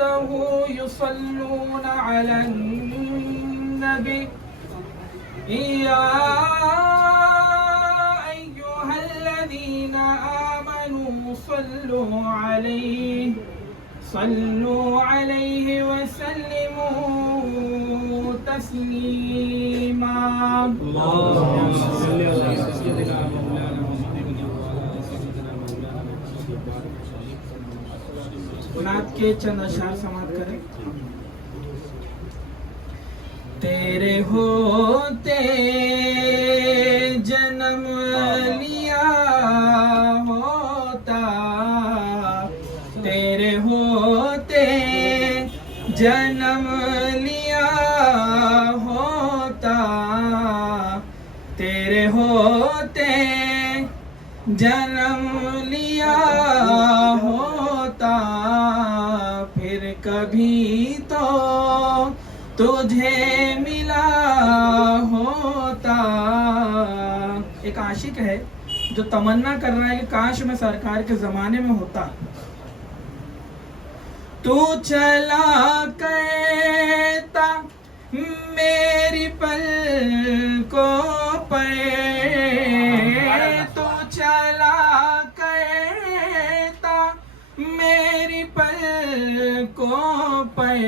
وملائكته يصلون على النبي يا أيها الذين آمنوا صلوا عليه وسلموا تسليما اللهم صل على سيدنا مولانا نعت کے چند اشعار سماعت کریں. تیرے ہوتے جنم لیا ہوتا، تیرے ہوتے جنم لیا ہوتا، تیرے ہوتے جنم لیا ہوتا، پھر کبھی تو تجھے ملا ہوتا. ایک عاشق ہے جو تمنا کر رہا ہے کہ کاش میں سرکار کے زمانے میں ہوتا. تو چلا کرتا میری پلکوں پر، تو چلا کرتا میری پلکوں پر،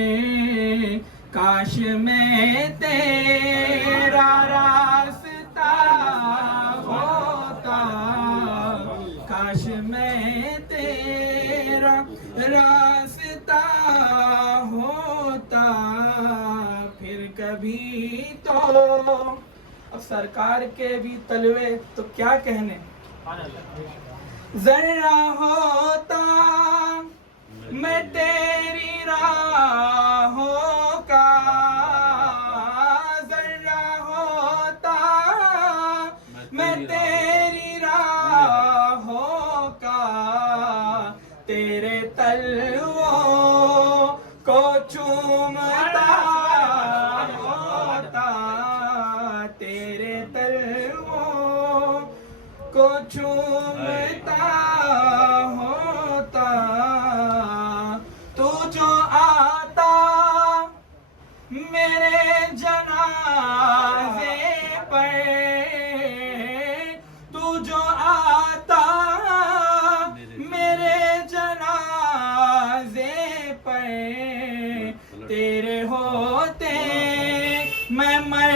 کاش میں تیرا راستہ ہوتا، کاش میں تیرا راستہ ہوتا، پھر کبھی تو. اب سرکار کے بھی تلوے تو کیا کہنے. ذرہ ہوتا میں تیری راہوں کا، ذرہ ہوتا میں تیری راہوں کا، تیرے تلووں کو چومتا ہوتا، تیرے تلووں کو چومتا ہوتا، تو جو آتا میرے جنازے پر، تو جو آتا میرے جنازے پر، تیرے ہوتے میں مر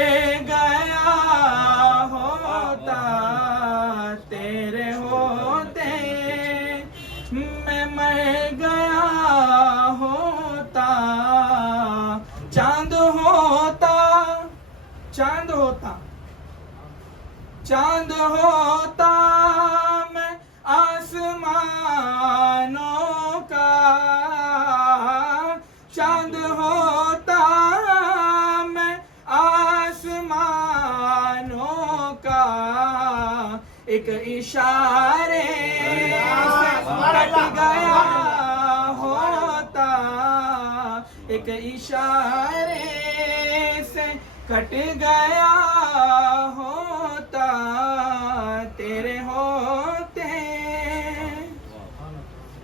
گیا ہوتا، تیرے ہوتے میں مر گیا ہوتا. چاند ہوتا، چاند ہوتا، چاند ہوتا میں آسمانوں کا، چاند ہوتا میں آسمانوں کا، ایک اشارے سے کٹ گیا ہوتا، ایک اشارے سے کٹ گیا ہوتا، تیرے ہوتے.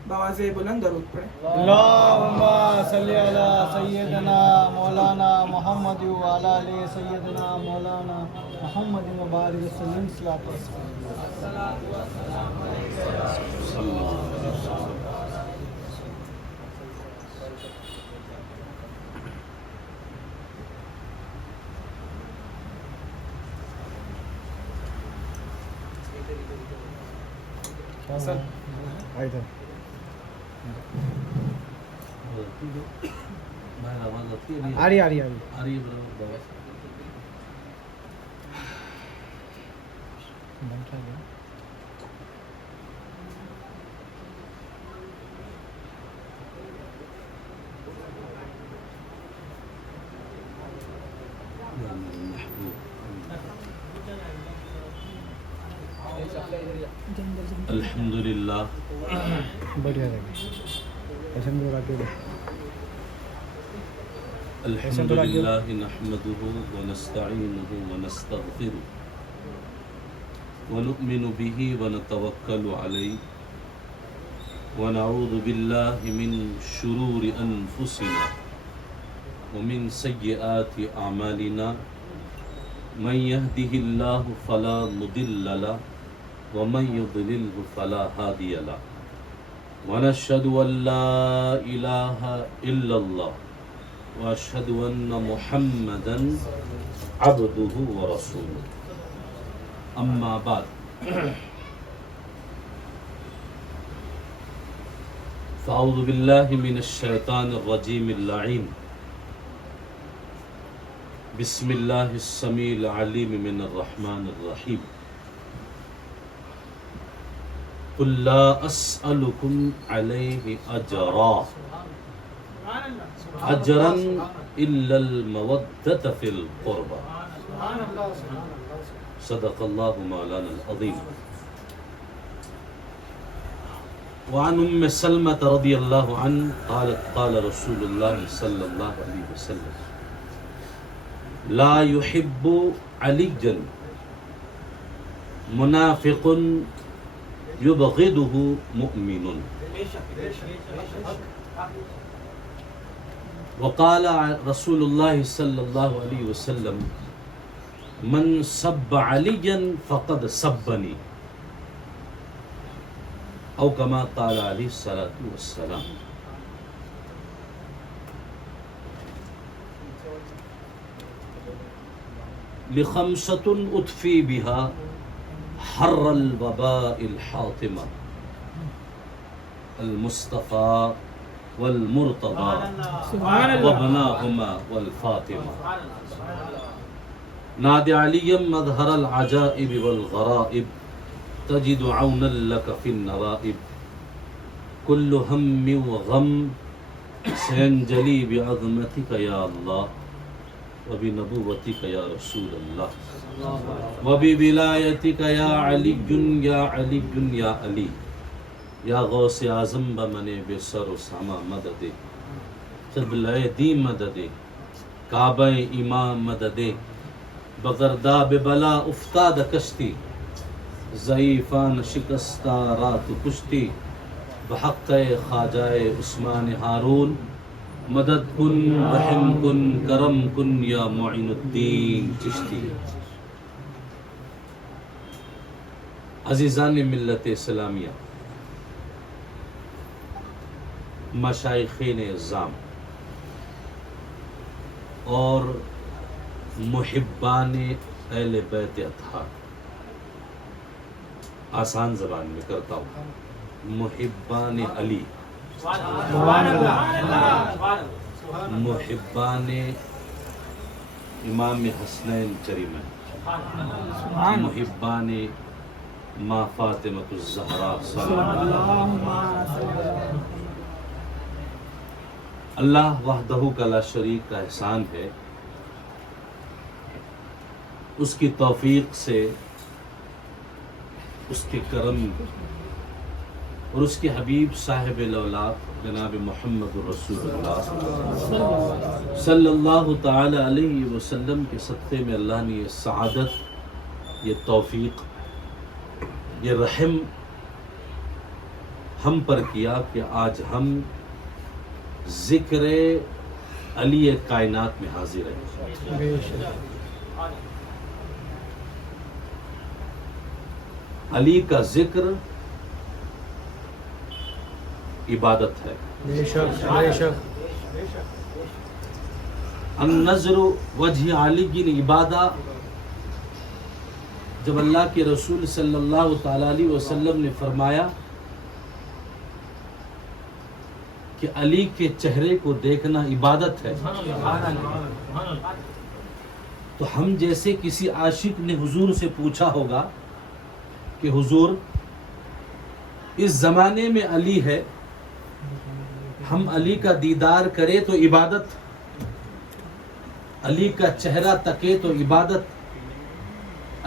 بآواز بلند درود پڑھیں. اللہم صلی علی سیدنا مولانا محمد وعلی آل سیدنا مولانا محمد مبارک وسلم. صلاۃ آ رہی الحمدللہ بڑھیا رہے الحمدللہ نحمده ونستعینه ونستغفره ونؤمن به ونتوکل علیہ ونعوذ بالله من شرور أنفسنا ومن سيئات أعمالنا من يهده الله فلا مضل له ومن يضلله فلا هادي له ونشهد أن لا إله إلا الله وأشهد أن محمدا عبده ورسوله أما بعد فأعوذ بالله من الشيطان الرجيم اللعين بسم الله السميع العليم من الرحمن الرحيم قل لا أسألكم عليه أجرا إلا المودة في القربى صدق الله مولانا العظيم وعن أم سلمة رضي الله عنه قالت قال رسول الله صلى الله عليه وسلم لا يحب عليا منافق يبغضه مؤمن وقال رسول الله صلى الله عليه وسلم من سب عليا فقد سبني او كما قال عليه الصلاة والسلام لخمسة أطفي بها حر الوباء الحاطمة المصطفى والمرتضى وابناهما والفاطمة ناد عليا مظهر العجائب والغرائب تجد عونا لك في النوائب كل هم وغم سينجلي بعظمتك يا الله وبنبوتك يا رسول الله وبولايتك يا علي يا علي يا علي یا غوث اعظم بمن بے سر و سما مدد قبلہ دی مدد کعبہ امام مدد بغرداب بلا افتاد کشتی ضعیفان شکستہ رات کشتی بحق خواجہ عثمان ہارون مدد کن رحم کن کرم کن یا معین الدین چشتی عزیزان ملت اسلامیہ مشائخین اعظام اور محبان اہل بیت اطہار آسان زبان میں کرتا ہوں محبان علی محبان امام حسنین چریمن محبان ماں فاطمۃ الزہرا صلی اللہ اللہ وحدہ کا لا شریک کا احسان ہے، اس کی توفیق سے، اس کے کرم اور اس کے حبیب صاحب الاولاق جناب محمد رسول اللہ صلی اللہ تعالی علیہ وسلم کے صدقے میں اللہ نے یہ سعادت، یہ توفیق، یہ رحم ہم پر کیا کہ آج ہم ذکر علی کائنات میں حاضر ہے۔ علی کا ذکر عبادت ہے، النظر وجہ علی عبادہ۔ جب اللہ کے رسول صلی اللہ تعالی علیہ وسلم نے فرمایا کہ علی کے چہرے کو دیکھنا عبادت ہے، تو ہم جیسے کسی عاشق نے حضور سے پوچھا ہوگا کہ حضور اس زمانے میں علی ہے، ہم علی کا دیدار کرے تو عبادت، علی کا چہرہ تکے تو عبادت،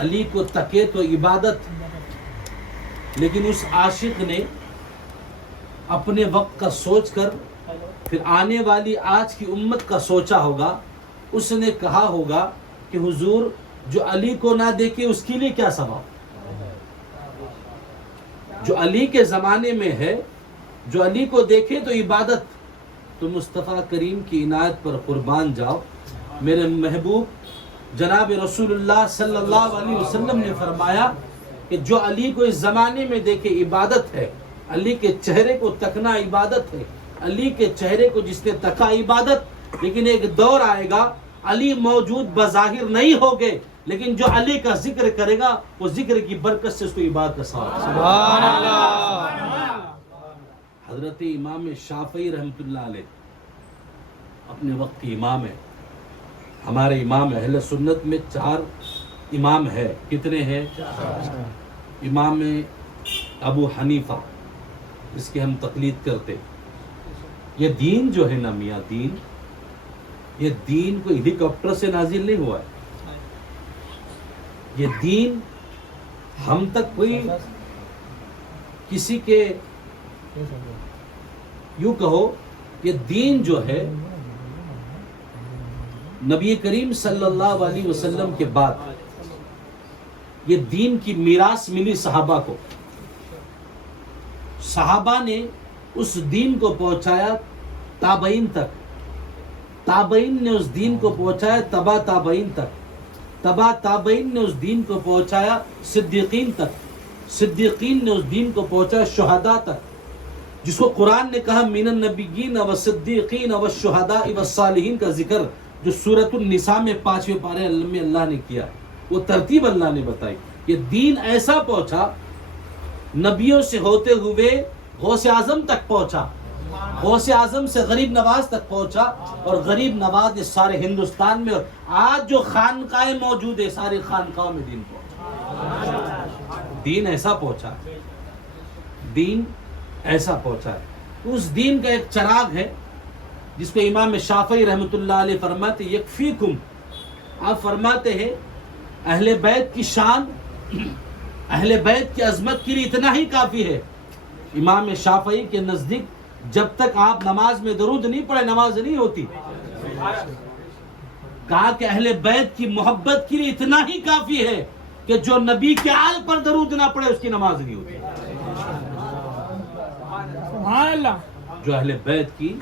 علی کو تکے تو عبادت۔ لیکن اس عاشق نے اپنے وقت کا سوچ کر پھر آنے والی آج کی امت کا سوچا ہوگا، اس نے کہا ہوگا کہ حضور جو علی کو نہ دیکھے اس کے لیے کیا ثواب؟ جو علی کے زمانے میں ہے جو علی کو دیکھے تو عبادت، تو مصطفیٰ کریم کی عنایت پر قربان جاؤ۔ میرے محبوب جناب رسول اللہ صلی اللہ علیہ وسلم نے فرمایا کہ جو علی کو اس زمانے میں دیکھے عبادت ہے، علی کے چہرے کو تکنا عبادت ہے، علی کے چہرے کو جس نے تکا عبادت، لیکن ایک دور آئے گا علی موجود بظاہر نہیں ہوگے، لیکن جو علی کا ذکر کرے گا وہ ذکر کی برکت سے اس کو عبادت کا ثواب۔ سبحان اللہ۔ حضرت امام شافعی رحمۃ اللہ علیہ اپنے وقت کے امام ہیں۔ ہمارے امام اہل سنت میں 4 امام ہے۔ کتنے ہیں؟ امام ابو حنیفہ، اس کی ہم تقلید کرتے۔ یہ دین جو ہے نا میاں، دین، یہ دین کوئی ہیلی کاپٹر سے نازل نہیں ہوا ہے۔ یہ دین ہم تک کوئی کسی کے، یوں کہو یہ دین جو ہے نبی کریم صلی اللہ علیہ وسلم کے بعد یہ دین کی میراث ملی صحابہ کو۔ صحابہ نے اس دین کو پہنچایا تابعین تک، تابعین نے اس دین کو پہنچایا تبا تابعین تک، تبا تابعین نے اس دین کو پہنچایا صدیقین تک، صدیقین نے اس دین کو پہنچایا شہداء تک، جس کو قرآن نے کہا من النبیین والصدیقین والشہداء والصالحین کا ذکر جو سورۃ النساء میں 5ویں پارے میں اللہ نے کیا، وہ ترتیب اللہ نے بتائی۔ یہ دین ایسا پہنچا، نبیوں سے ہوتے ہوئے غوث اعظم تک پہنچا، غوث اعظم سے غریب نواز تک پہنچا، اور غریب نواز اس سارے ہندوستان میں، اور آج جو خانقاہیں موجود ہے ساری خانقاہوں میں دین پہنچا۔ دین ایسا پہنچا، دین ایسا پہنچا ہے۔ اس دین کا ایک چراغ ہے جس کو امام شافعی رحمۃ اللہ علیہ فرماتے یکفیکم، آپ فرماتے ہیں اہل بیت کی شان، اہل بیت کی عظمت کے لیے اتنا ہی کافی ہے۔ امام شافعی کے نزدیک جب تک آپ نماز میں درود نہیں پڑھے نماز نہیں ہوتی۔ کہا کہ اہل بیت کی محبت کے لیے اتنا ہی کافی ہے کہ جو نبی کے آل پر درود نہ پڑھے اس کی نماز نہیں ہوتی۔ سبحان اللہ۔ جو اہل بیت کی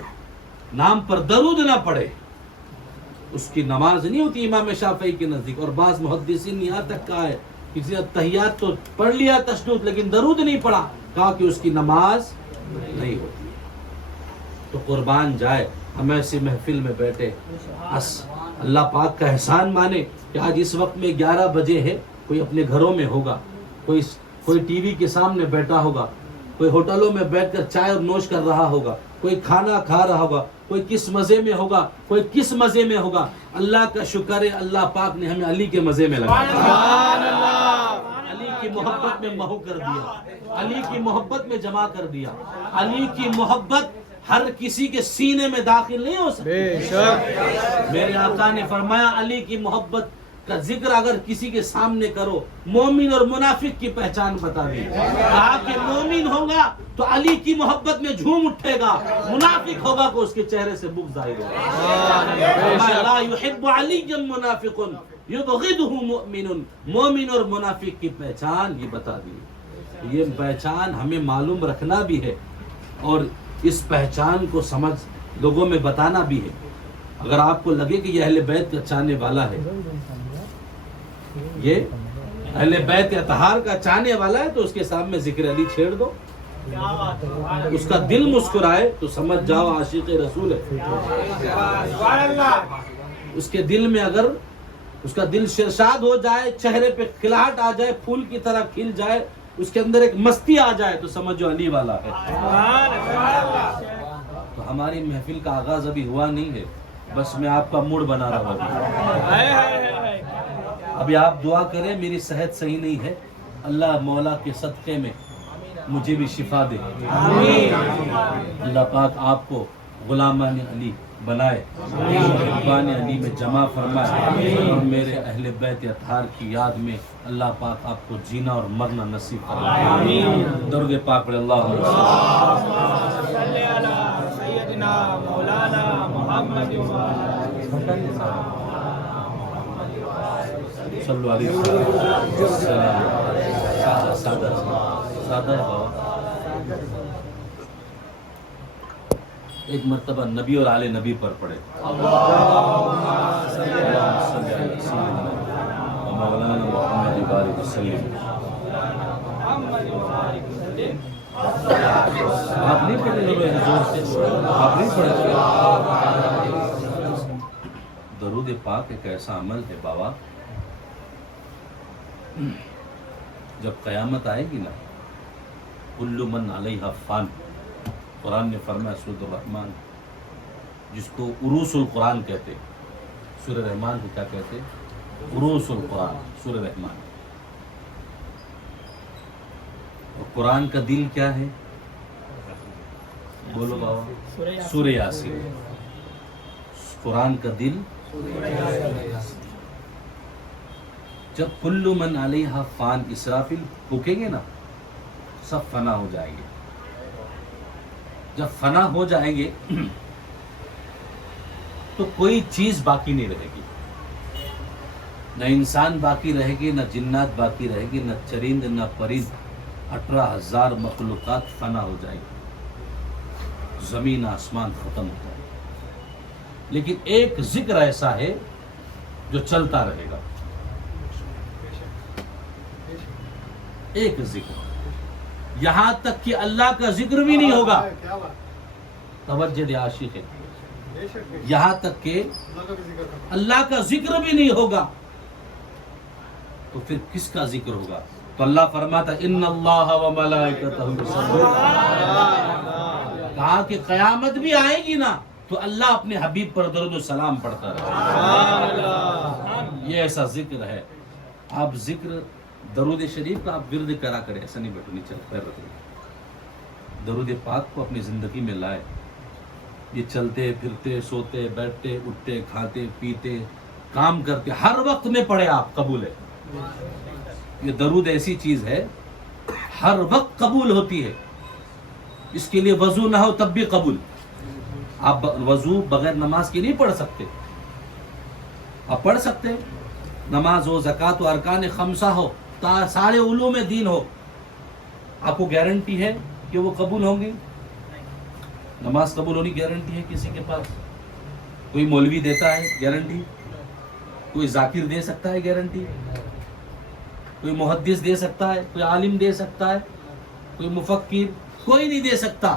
نام پر درود نہ پڑھے اس کی نماز نہیں ہوتی امام شافعی کے نزدیک۔ اور بعض محدثین نے یہاں تک کہا ہے کسی نے تحیات تو پڑھ لیا تشدد لیکن درود نہیں پڑھا، کہا کہ اس کی نماز نہیں ہوتی۔ تو قربان جائے ہم ایسی محفل میں بیٹھے، اللہ پاک کا احسان مانے کہ آج اس وقت میں 11 بجے ہے، کوئی اپنے گھروں میں ہوگا، کوئی ٹی وی کے سامنے بیٹھا ہوگا، کوئی ہوٹلوں میں بیٹھ کر چائے اور نوش کر رہا ہوگا، کوئی کھانا کھا رہا ہوگا، کوئی کس مزے میں ہوگا، کوئی کس مزے میں ہوگا۔ اللہ کا شکر ہے اللہ پاک نے ہمیں علی کے مزے میں لگایا، علی کی محبت میں محو کر دیا، علی کی محبت میں جمع کر دیا۔ علی کی محبت ہر کسی کے سینے میں داخل نہیں ہو سکتی۔ بے شک میرے آقا نے فرمایا علی کی محبت کا ذکر اگر کسی کے سامنے کرو مومن اور منافق کی پہچان بتا دی۔ کہا کہ مومن ہوگا تو علی کی محبت میں جھوم اٹھے گا، منافق ہوگا کہ اس کے چہرے سے بغض ظاہر ہوگا۔ لا يحب علی منافق یبغضہ مؤمن، مومن اور منافق کی پہچان یہ بتا دی۔ یہ پہچان ہمیں معلوم رکھنا بھی ہے اور اس پہچان کو سمجھ لوگوں میں بتانا بھی ہے۔ اگر آپ کو لگے کہ یہ اہل بیت کا چاہنے والا ہے، یہ اہل بیت اطہار کا چاہنے والا ہے، تو اس کے سامنے ذکر علی چھیڑ دو، اس کا دل مسکرائے تو سمجھ جاؤ عاشق رسول ہے۔ اس کے دل میں اگر اس کا دل شرشاد ہو جائے، چہرے پہ کھلاہٹ آ جائے، پھول کی طرح کھل جائے، اس کے اندر ایک مستی آ جائے تو سمجھو علی والا ہے۔ تو ہماری محفل کا آغاز ابھی ہوا نہیں ہے، بس میں آپ کا موڈ بنا رہا ہوں۔ ابھی آپ دعا کریں، میری صحت صحیح نہیں ہے، اللہ مولا کے صدقے میں مجھے بھی شفا دے۔ اللہ پاک آپ کو غلامان علی بنائے، غلامان علی میں جمع فرمائے، اور میرے اہل بیت اطہار کی یاد میں اللہ پاک آپ کو جینا اور مرنا نصیب فرمائے۔ درود پاک پڑھ اللہم صلی علی سیدنا مولانا محمد صلو علیہ وسلم۔ سادہ ایک مرتبہ نبی اور آل نبی پر پڑھے. مولانا محمد بارک وسلم. آپ نہیں پڑھے زور سے؟ آپ نہیں پڑھے؟ درود پاک ایک ایسا عمل ہے بابا، جب قیامت آئے گی نا، کل من علیہا فان، قرآن نے فرمایا سورۃ الرحمن، جس کو عروس القرآن کہتے، سورہ رحمان کو کیا کہتے؟ عروس القرآن، سورہ رحمان. اور قرآن کا دل کیا ہے؟ بولو بابا، سورہ یاسین. قرآن کا دل جب کل من علیہا فان اسرافیل پھونکیں گے نا، سب فنا ہو جائیں گے. جب فنا ہو جائیں گے تو کوئی چیز باقی نہیں رہے گی، نہ انسان باقی رہے گی، نہ جنات باقی رہے گی، نہ چرند نہ پرند. 18,000 مخلوقات فنا ہو جائے گی، زمین آسمان ختم ہو جائے گا. لیکن ایک ذکر ایسا ہے جو چلتا رہے گا. ایک ذکر، یہاں تک کہ اللہ کا ذکر بھی نہیں ہوگا. توجہ دے عاشق ہے، یہاں تک کہ اللہ کا ذکر بھی نہیں ہوگا تو پھر کس کا ذکر ہوگا؟ تو اللہ فرماتا ان اللہ و ملائکتہ یصلون. کہا کہ قیامت بھی آئے گی نا تو اللہ اپنے حبیب پر درود و سلام پڑھتا رہے. یہ ایسا ذکر ہے. آپ ذکر درود شریف کا آپ ورد کرا کرے، ایسا نہیں بیٹھو نیچے پیر رکھو. درود پاک کو اپنی زندگی میں لائے. یہ چلتے پھرتے سوتے بیٹھتے اٹھتے کھاتے پیتے کام کرتے ہر وقت میں پڑھے آپ، قبول ہے. یہ درود ایسی چیز ہے ہر وقت قبول ہوتی ہے. اس کے لیے وضو نہ ہو تب بھی قبول. آپ وضو بغیر نماز کے نہیں پڑھ سکتے. آپ پڑھ سکتے، نماز ہو، زکوٰۃ و ارکان خمسہ ہو، سارے علوم دین ہو، آپ کو گارنٹی ہے کہ وہ قبول ہوں گی؟ نماز قبول ہونے کی گارنٹی ہے کسی کے پاس؟ کوئی مولوی دیتا ہے گارنٹی؟ کوئی ذاکر دے سکتا ہے گارنٹی؟ کوئی محدث دے سکتا ہے؟ کوئی عالم دے سکتا ہے؟ کوئی مفکر؟ کوئی نہیں دے سکتا.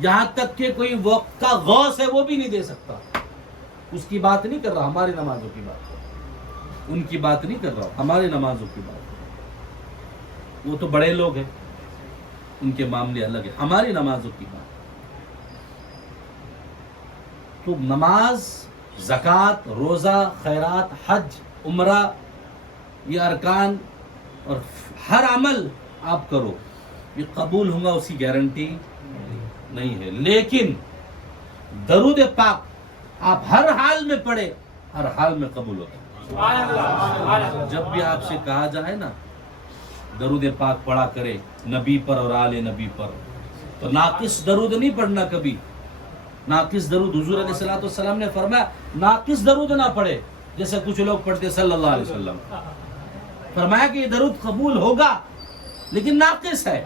یہاں تک کہ کوئی وقت کا غوث ہے وہ بھی نہیں دے سکتا. اس کی بات نہیں کر رہا، ہماری نمازوں کی بات، ان کی بات نہیں کر رہا، ہماری نمازوں کی بات. وہ تو بڑے لوگ ہیں، ان کے معاملے الگ ہیں، ہماری نمازوں کی بات. تو نماز، زکوٰۃ، روزہ، خیرات، حج، عمرہ، یہ ارکان اور ہر عمل آپ کرو، یہ قبول ہوگا اس کی گارنٹی نہیں ہے. لیکن درود پاک آپ ہر حال میں پڑھے، ہر حال میں قبول ہوتا ہے. جب بھی آپ سے کہا جائے نا درود پاک پڑھا کرے نبی پر اور آل نبی پر، تو ناقص درود نہیں پڑھنا کبھی. ناقص درود، حضور علیہ الصلوۃ والسلام نے فرمایا ناقص درود نہ پڑھے، جیسے کچھ لوگ پڑھتے صلی اللہ علیہ وسلم. فرمایا کہ یہ درود قبول ہوگا لیکن ناقص ہے،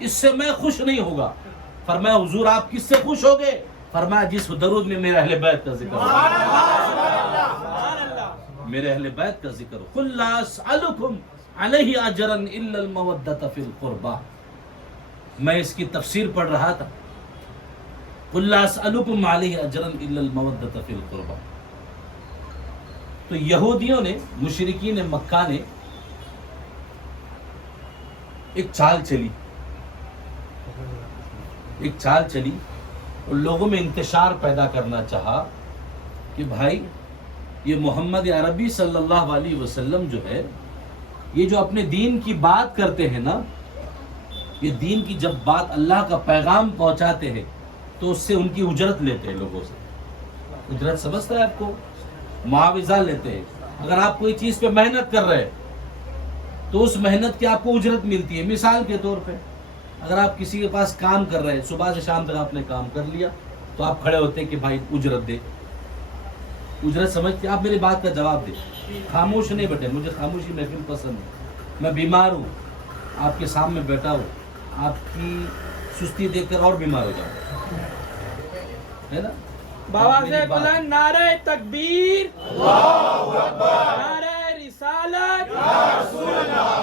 اس سے میں خوش نہیں ہوگا. فرمایا حضور آپ کس سے خوش ہوگے؟ فرمایا جس درود میں میرے اہل بیت کا ذکر ہو، میرے اہل بیت کا ذکر ہو. قل لا اسألکم علیہ اجرا الا المودۃ فی القربى. میں اس کی تفسیر پڑھ رہا تھا، قل لا اسألکم علیہ اجرا الا المودۃ فی القربى. تو یہودیوں نے، مشرکین مکہ نے ایک چال چلی اور لوگوں میں انتشار پیدا کرنا چاہا کہ بھائی یہ محمد عربی صلی اللہ علیہ وسلم جو ہے، یہ جو اپنے دین کی بات کرتے ہیں نا، یہ دین کی جب بات اللہ کا پیغام پہنچاتے ہیں تو اس سے ان کی اجرت لیتے ہیں. لوگوں سے اجرت سمجھتا ہے آپ کو؟ معاوضہ لیتے ہیں. اگر آپ کوئی چیز پہ محنت کر رہے تو اس محنت کی آپ کو اجرت ملتی ہے. مثال کے طور پہ اگر آپ کسی کے پاس کام کر رہے ہیں، صبح سے شام تک آپ نے کام کر لیا تو آپ کھڑے ہوتے ہیں کہ بھائی اجرت دے. اجرت سمجھتے آپ میری بات کا جواب دیں. خاموش نہیں بیٹھے، مجھے خاموشی محفل پسند ہے. میں بیمار ہوں، آپ کے سامنے بیٹھا ہوں، آپ کی سستی دیکھ کر اور بیمار ہو جاؤ ہے نا. بابا میری سے بات- بلند نعرہ تکبیر، نعرہ رسالت،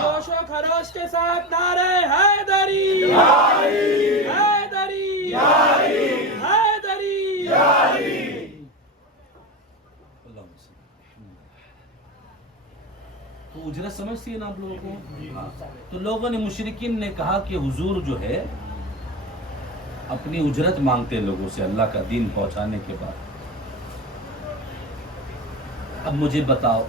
جوش و خروش کے ساتھ نعرہ حیدری، حیدری، حیدری. تو اجرت سمجھتی ہے نا آپ لوگوں کو. تو لوگوں نے مشرکین نے کہا کہ حضور جو ہے اپنی اجرت مانگتے ہیں لوگوں سے اللہ کا دین پہنچانے کے بعد. اب مجھے بتاؤ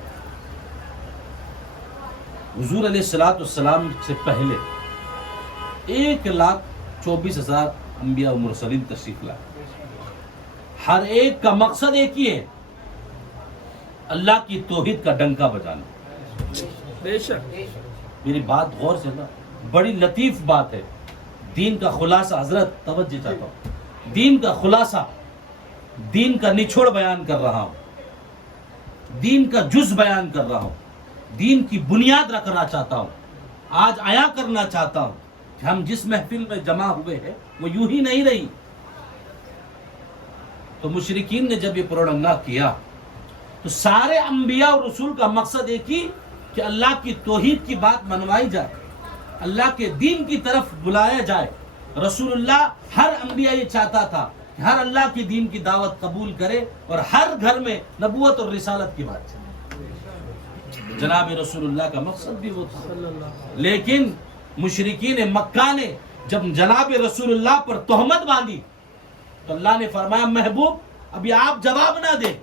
حضور علیہ السلام سے پہلے 1,24,000 انبیاء و مرسلین تشریف لائے. ہر ایک کا مقصد ایک ہی ہے، اللہ کی توحید کا ڈنکا بجانا. بے شک. میری بات غور سے نا، بڑی لطیف بات ہے. دین کا خلاصہ، حضرت توجہ چاہتا ہوں، دین کا خلاصہ، دین کا نچوڑ بیان کر رہا ہوں، دین کا جز بیان کر رہا ہوں، دین کی بنیاد رکھنا چاہتا ہوں. آج آیا کرنا چاہتا ہوں کہ ہم جس محفل میں جمع ہوئے ہیں وہ یوں ہی نہیں رہی. تو مشرکین نے جب یہ پروڑنگا کیا تو سارے انبیاء اور رسول کا مقصد ایک ہی کہ اللہ کی توحید کی بات منوائی جائے، اللہ کے دین کی طرف بلایا جائے. رسول اللہ ہر انبیاء یہ چاہتا تھا کہ ہر اللہ کی دین کی دعوت قبول کرے اور ہر گھر میں نبوت اور رسالت کی بات چلے. جناب رسول اللہ کا مقصد بھی وہ تھا. لیکن مشرکین مکہ نے جب جناب رسول اللہ پر تہمت باندھی تو اللہ نے فرمایا محبوب ابھی آپ جواب نہ دیں.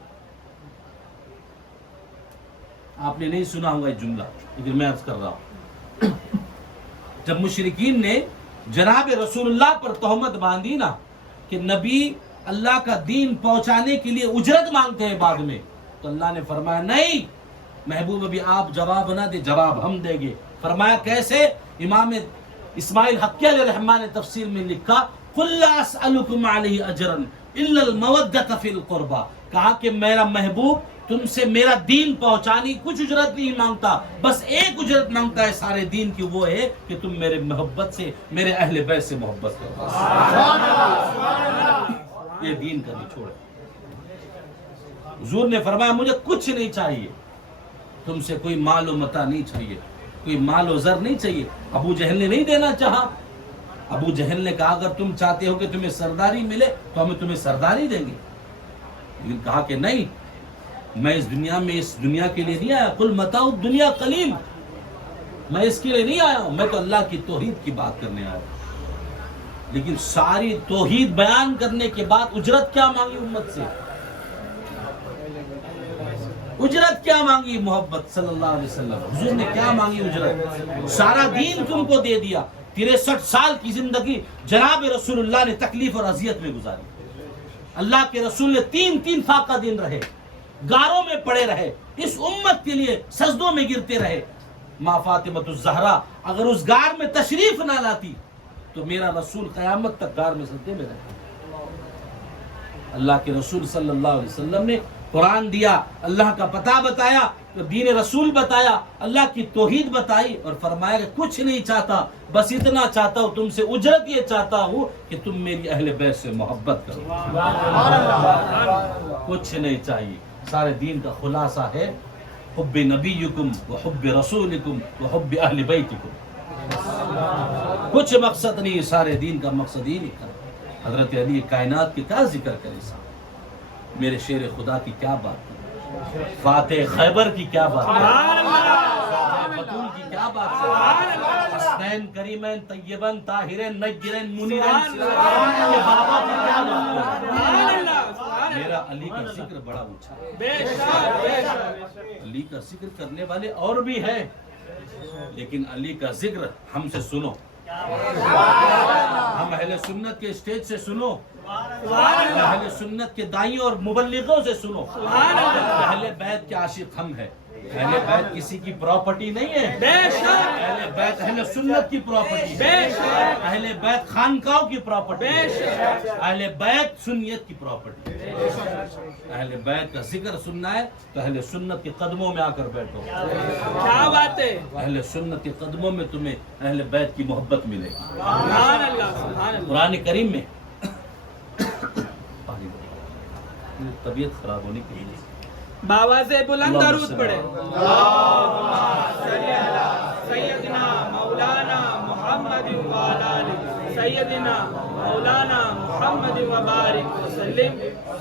آپ نے نہیں سنا ہوگا یہ جملہ لیکن میں عرض کر رہا ہوں. جب مشرکین نے جناب رسول اللہ پر تہمت باندھی نا کہ نبی اللہ کا دین پہنچانے کے لیے اجرت مانگتے ہیں بعد میں، تو اللہ نے فرمایا نہیں محبوب ابھی آپ جواب نہ دے، جواب ہم دیں گے. فرمایا کیسے؟ امام اسماعیل حقی علیہ الرحمٰن نے تفسیر میں لکھا قُلْ لَا أَسْأَلُكُمْ عَلَيْهِ أَجْرًا إِلَّا الْمَوَدَّةَ فِي الْقُرْبَى. کہا کہ میرا محبوب تم سے میرا دین پہنچانی کچھ اجرت نہیں مانگتا، بس ایک اجرت مانگتا ہے سارے دین کی، وہ ہے کہ تم میرے محبت سے، میرے اہل بیت سے محبت کرو. یہ دین کا نچوڑ ہے. حضور نے فرمایا مجھے کچھ نہیں چاہیے، تم سے کوئی مال و متاع نہیں چاہیے، کوئی مال و زر نہیں چاہیے. ابو جہل نے نہیں دینا چاہا. ابو جہل نے کہا اگر تم چاہتے ہو کہ تمہیں سرداری ملے تو ہم تمہیں سرداری دیں گے. لیکن کہا کہ نہیں، میں اس دنیا کے لیے نہیں آیا. قل متاع الدنیا قلیل. میں اس کے لیے نہیں آیا ہوں، میں تو اللہ کی توحید کی بات کرنے آیا ہوں. لیکن ساری توحید بیان کرنے کے بعد اجرت کیا مانگی امت سے؟ اجرت کیا مانگی؟ محبت صلی اللہ علیہ وسلم. حضور نے کیا مانگی اجرت؟ سارا دین تم کو دے دیا. 63 سال کی زندگی جناب رسول اللہ نے تکلیف اور اذیت میں گزاری. اللہ کے رسول نے 3 فاقہ دن رہے، غاروں میں پڑے رہے، اس امت کے لیے سجدوں میں گرتے رہے. ماں فاطمۃ الزہرا اگر اس غار میں تشریف نہ لاتی تو میرا رسول قیامت تک غار میں سجدے میں رہتا. اللہ کے رسول صلی اللہ علیہ وسلم نے قرآن دیا، اللہ کا پتہ بتایا، دین رسول بتایا، اللہ کی توحید بتائی اور فرمایا کہ کچھ نہیں چاہتا، بس اتنا چاہتا ہوں تم سے، اجرت یہ چاہتا ہوں کہ تم میری اہل بیت سے محبت کرو. کچھ نہیں چاہیے. سارے دین کا خلاصہ ہے حب نبیکم و حب رسولکم و حب اہل بیتکم. کچھ مقصد نہیں، سارے دین کا مقصد ہی نہیں. حضرت علی کائنات کی کیا ذکر کرے صاحب؟ میرے شیر خدا کی کیا بات ہے، فاتح خیبر کی کیا بات ہے، بطول کی کیا بات ہے، حسنین کریمین طیبین طاہرین نجرین منیرین کے بابا کی کیا بات ہے. میرا علی کا ذکر بڑا اونچا ہے. علی کا ذکر کرنے والے اور بھی ہیں، لیکن علی کا ذکر ہم سے سنو، ہم اہل سنت کے اسٹیج سے سنو، اہل سنت کے دائیوں اور مبلغوں سے سنو. اہل بیت کے عاشق ہم ہیں. اہل بیت کسی کی پراپرٹی نہیں ہے، بے شک اہل بیت اہل سنت کی پراپرٹی بے ہے، شک اہل بیت خانقاہوں کی پراپرٹی بے ہے، شک اہل بیت سنیت کی پراپرٹی ہے۔ اہل بیت کا ذکر سننا ہے تو اہل سنت کے قدموں میں آ کر بیٹھو، کیا بات ہے، اہل سنت کے قدموں میں تمہیں اہل بیت کی محبت ملے گی۔ سبحان اللہ سبحان اللہ۔ قرآن کریم میں طبیعت خراب ہونے کی وجہ سے بابا سے بلند اللہم درود صلی پڑھے۔ اللہم صلی علی سیدنا مولانا محمد وعلی آلہ سیدنا مولانا محمد وبارک وسلم۔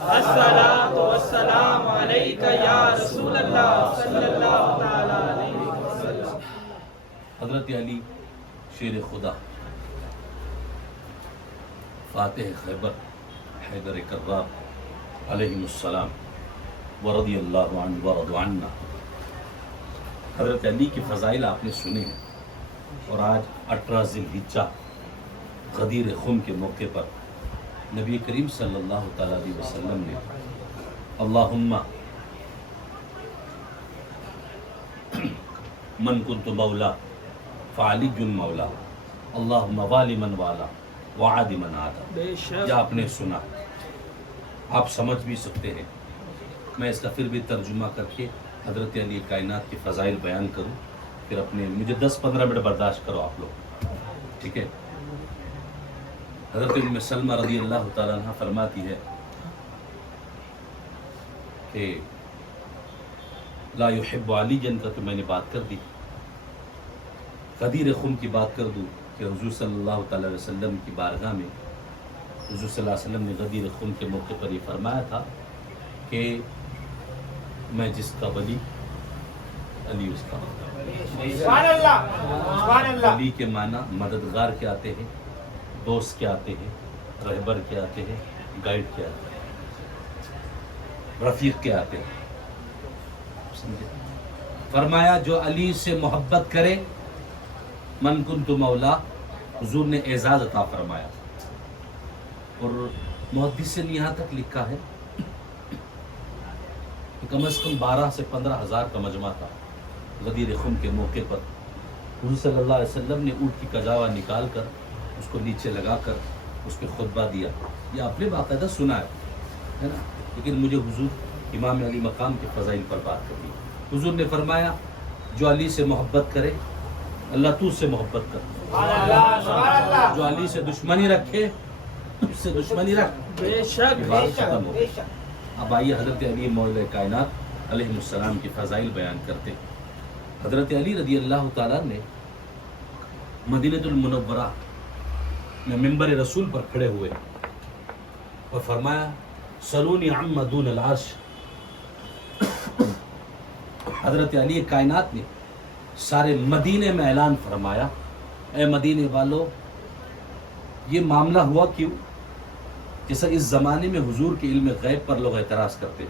الصلاۃ والسلام علیک یا رسول اللہ صلی اللہ تعالی علیہ وسلم۔ حضرت علی شیر خدا، فاتح خیبر، حیدر کرار علیہ السلام ورضی اللہ عنہ ورضوا عنا۔ حضرت علی کی فضائل آپ نے سنے ہیں، اور آج 18 ذی الحجہ غدیر خم کے موقع پر نبی کریم صلی اللہ تعالیٰ علیہ وسلم نے اللہم من کنت مولا فعلی مولا اللہم والی من والا وعادی من عادا۔ بے شک یا آپ نے سنا، آپ سمجھ بھی سکتے ہیں، میں اس کا پھر بھی ترجمہ کر کے حضرت علی کائنات کی فضائل بیان کروں، پھر اپنے مجھے 10-15 منٹ برداشت کرو آپ لوگ، ٹھیک ہے؟ حضرت ام سلمہ رضی اللہ تعالیٰ عنہ فرماتی ہے کہ لا یحب علی جن کا تو میں نے بات کر دی، غدیر خم کی بات کر دوں کہ حضور صلی اللہ تعالیٰ علیہ وسلم کی بارگاہ میں حضور صلی اللہ علیہ وسلم نے غدیر خم کے موقع پر یہ فرمایا تھا کہ میں جس کا ولی علی اس کا سبحان اللہ سبحان اللہ۔ ولی کے معنی مددگار کے آتے ہیں، دوست کے آتے ہیں، رہبر کے آتے ہیں، گائیڈ کے آتے ہیں، رفیق کے آتے ہیں، سمجھے؟ فرمایا جو علی سے محبت کرے، من کنت مولا، حضور نے اعزاز عطا فرمایا، اور محدث نے یہاں تک لکھا ہے کہ کم از کم 12 سے 15 ہزار کا مجمع تھا غدیر خم کے موقع پر۔ حضور صلی اللہ علیہ وسلم نے اونٹ کی کجاوا نکال کر اس کو نیچے لگا کر اس پہ خطبہ دیا، یہ آپ نے باقاعدہ سنا ہے نا، لیکن مجھے حضور امام علی مقام کے فضائل پر بات کرنی۔ حضور نے فرمایا جو علی سے محبت کرے اللہ تو اس سے محبت کر، جو علی سے دشمنی رکھے اس سے دشمنی رکھ۔ بے شک یہ بات ختم ہو گئی۔ اب آئیے حضرت علی مولا کائنات علیہ السلام کی فضائل بیان کرتے ہیں۔ حضرت علی رضی اللہ تعالیٰ نے مدینہ المنورہ میں منبر رسول پر کھڑے ہوئے اور فرمایا سلونی عما دون العرش۔ حضرت علی کائنات نے سارے مدینے میں اعلان فرمایا، اے مدینے والو، یہ معاملہ ہوا کیوں؟ جیسا اس زمانے میں حضور کے علم غیب پر لوگ اعتراض کرتے،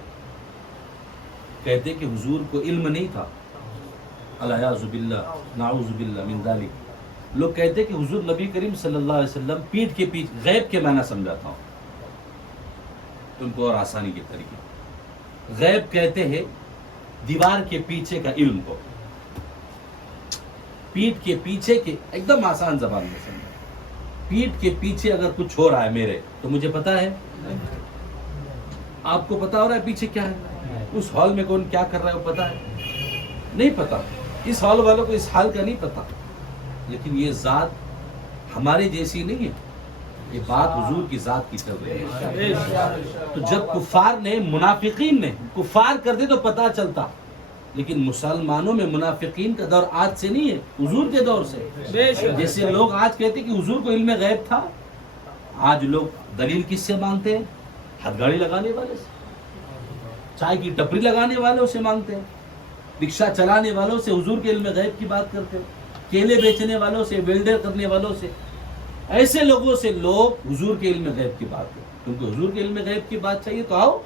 کہتے کہ حضور کو علم نہیں تھا، الیاذ باللہ نعوذ باللہ من ذلک۔ لوگ کہتے کہ حضور نبی کریم صلی اللہ علیہ وسلم پیٹھ کے پیچھے غیب کے معنی سمجھاتا ہوں تم کو اور آسانی کے طریقے۔ غیب کہتے ہیں دیوار کے پیچھے کا علم کو، پیٹھ کے پیچھے کے، ایک دم آسان زبان میں سمجھا، پیٹھ کے پیچھے اگر کچھ ہو رہا ہے میرے تو مجھے پتا ہے، آپ کو پتا ہو رہا ہے پیچھے کیا ہے، اس ہال میں کون کیا کر رہا ہے وہ پتا ہے؟ نہیں پتا، اس ہال والوں کو اس حال کا نہیں پتا، لیکن یہ ذات ہمارے جیسی نہیں ہے، یہ بات حضور کی ذات کی چل رہی ہے۔ تو جب کفار نے، منافقین نے کفار کرتے تو پتا چلتا، لیکن مسلمانوں میں منافقین کا دور آج سے نہیں ہے، حضور کے دور سے۔ جیسے لوگ آج کہتے کہ حضور کو علم غیب تھا، آج لوگ دلیل کس سے مانگتے ہیں؟ ہتھ گاڑی لگانے والے سے، چائے کی ٹپری لگانے والوں سے مانگتے ہیں، رکشہ چلانے والوں سے حضور کے علم غیب کی بات کرتے ہیں، کیلے بیچنے والوں سے، ویلڈر کرنے والوں سے، ایسے لوگوں سے لوگ حضور کے علم غیب کی بات کرتے ہیں۔ کیونکہ حضور کے علم غیب کی بات چاہیے تو آؤ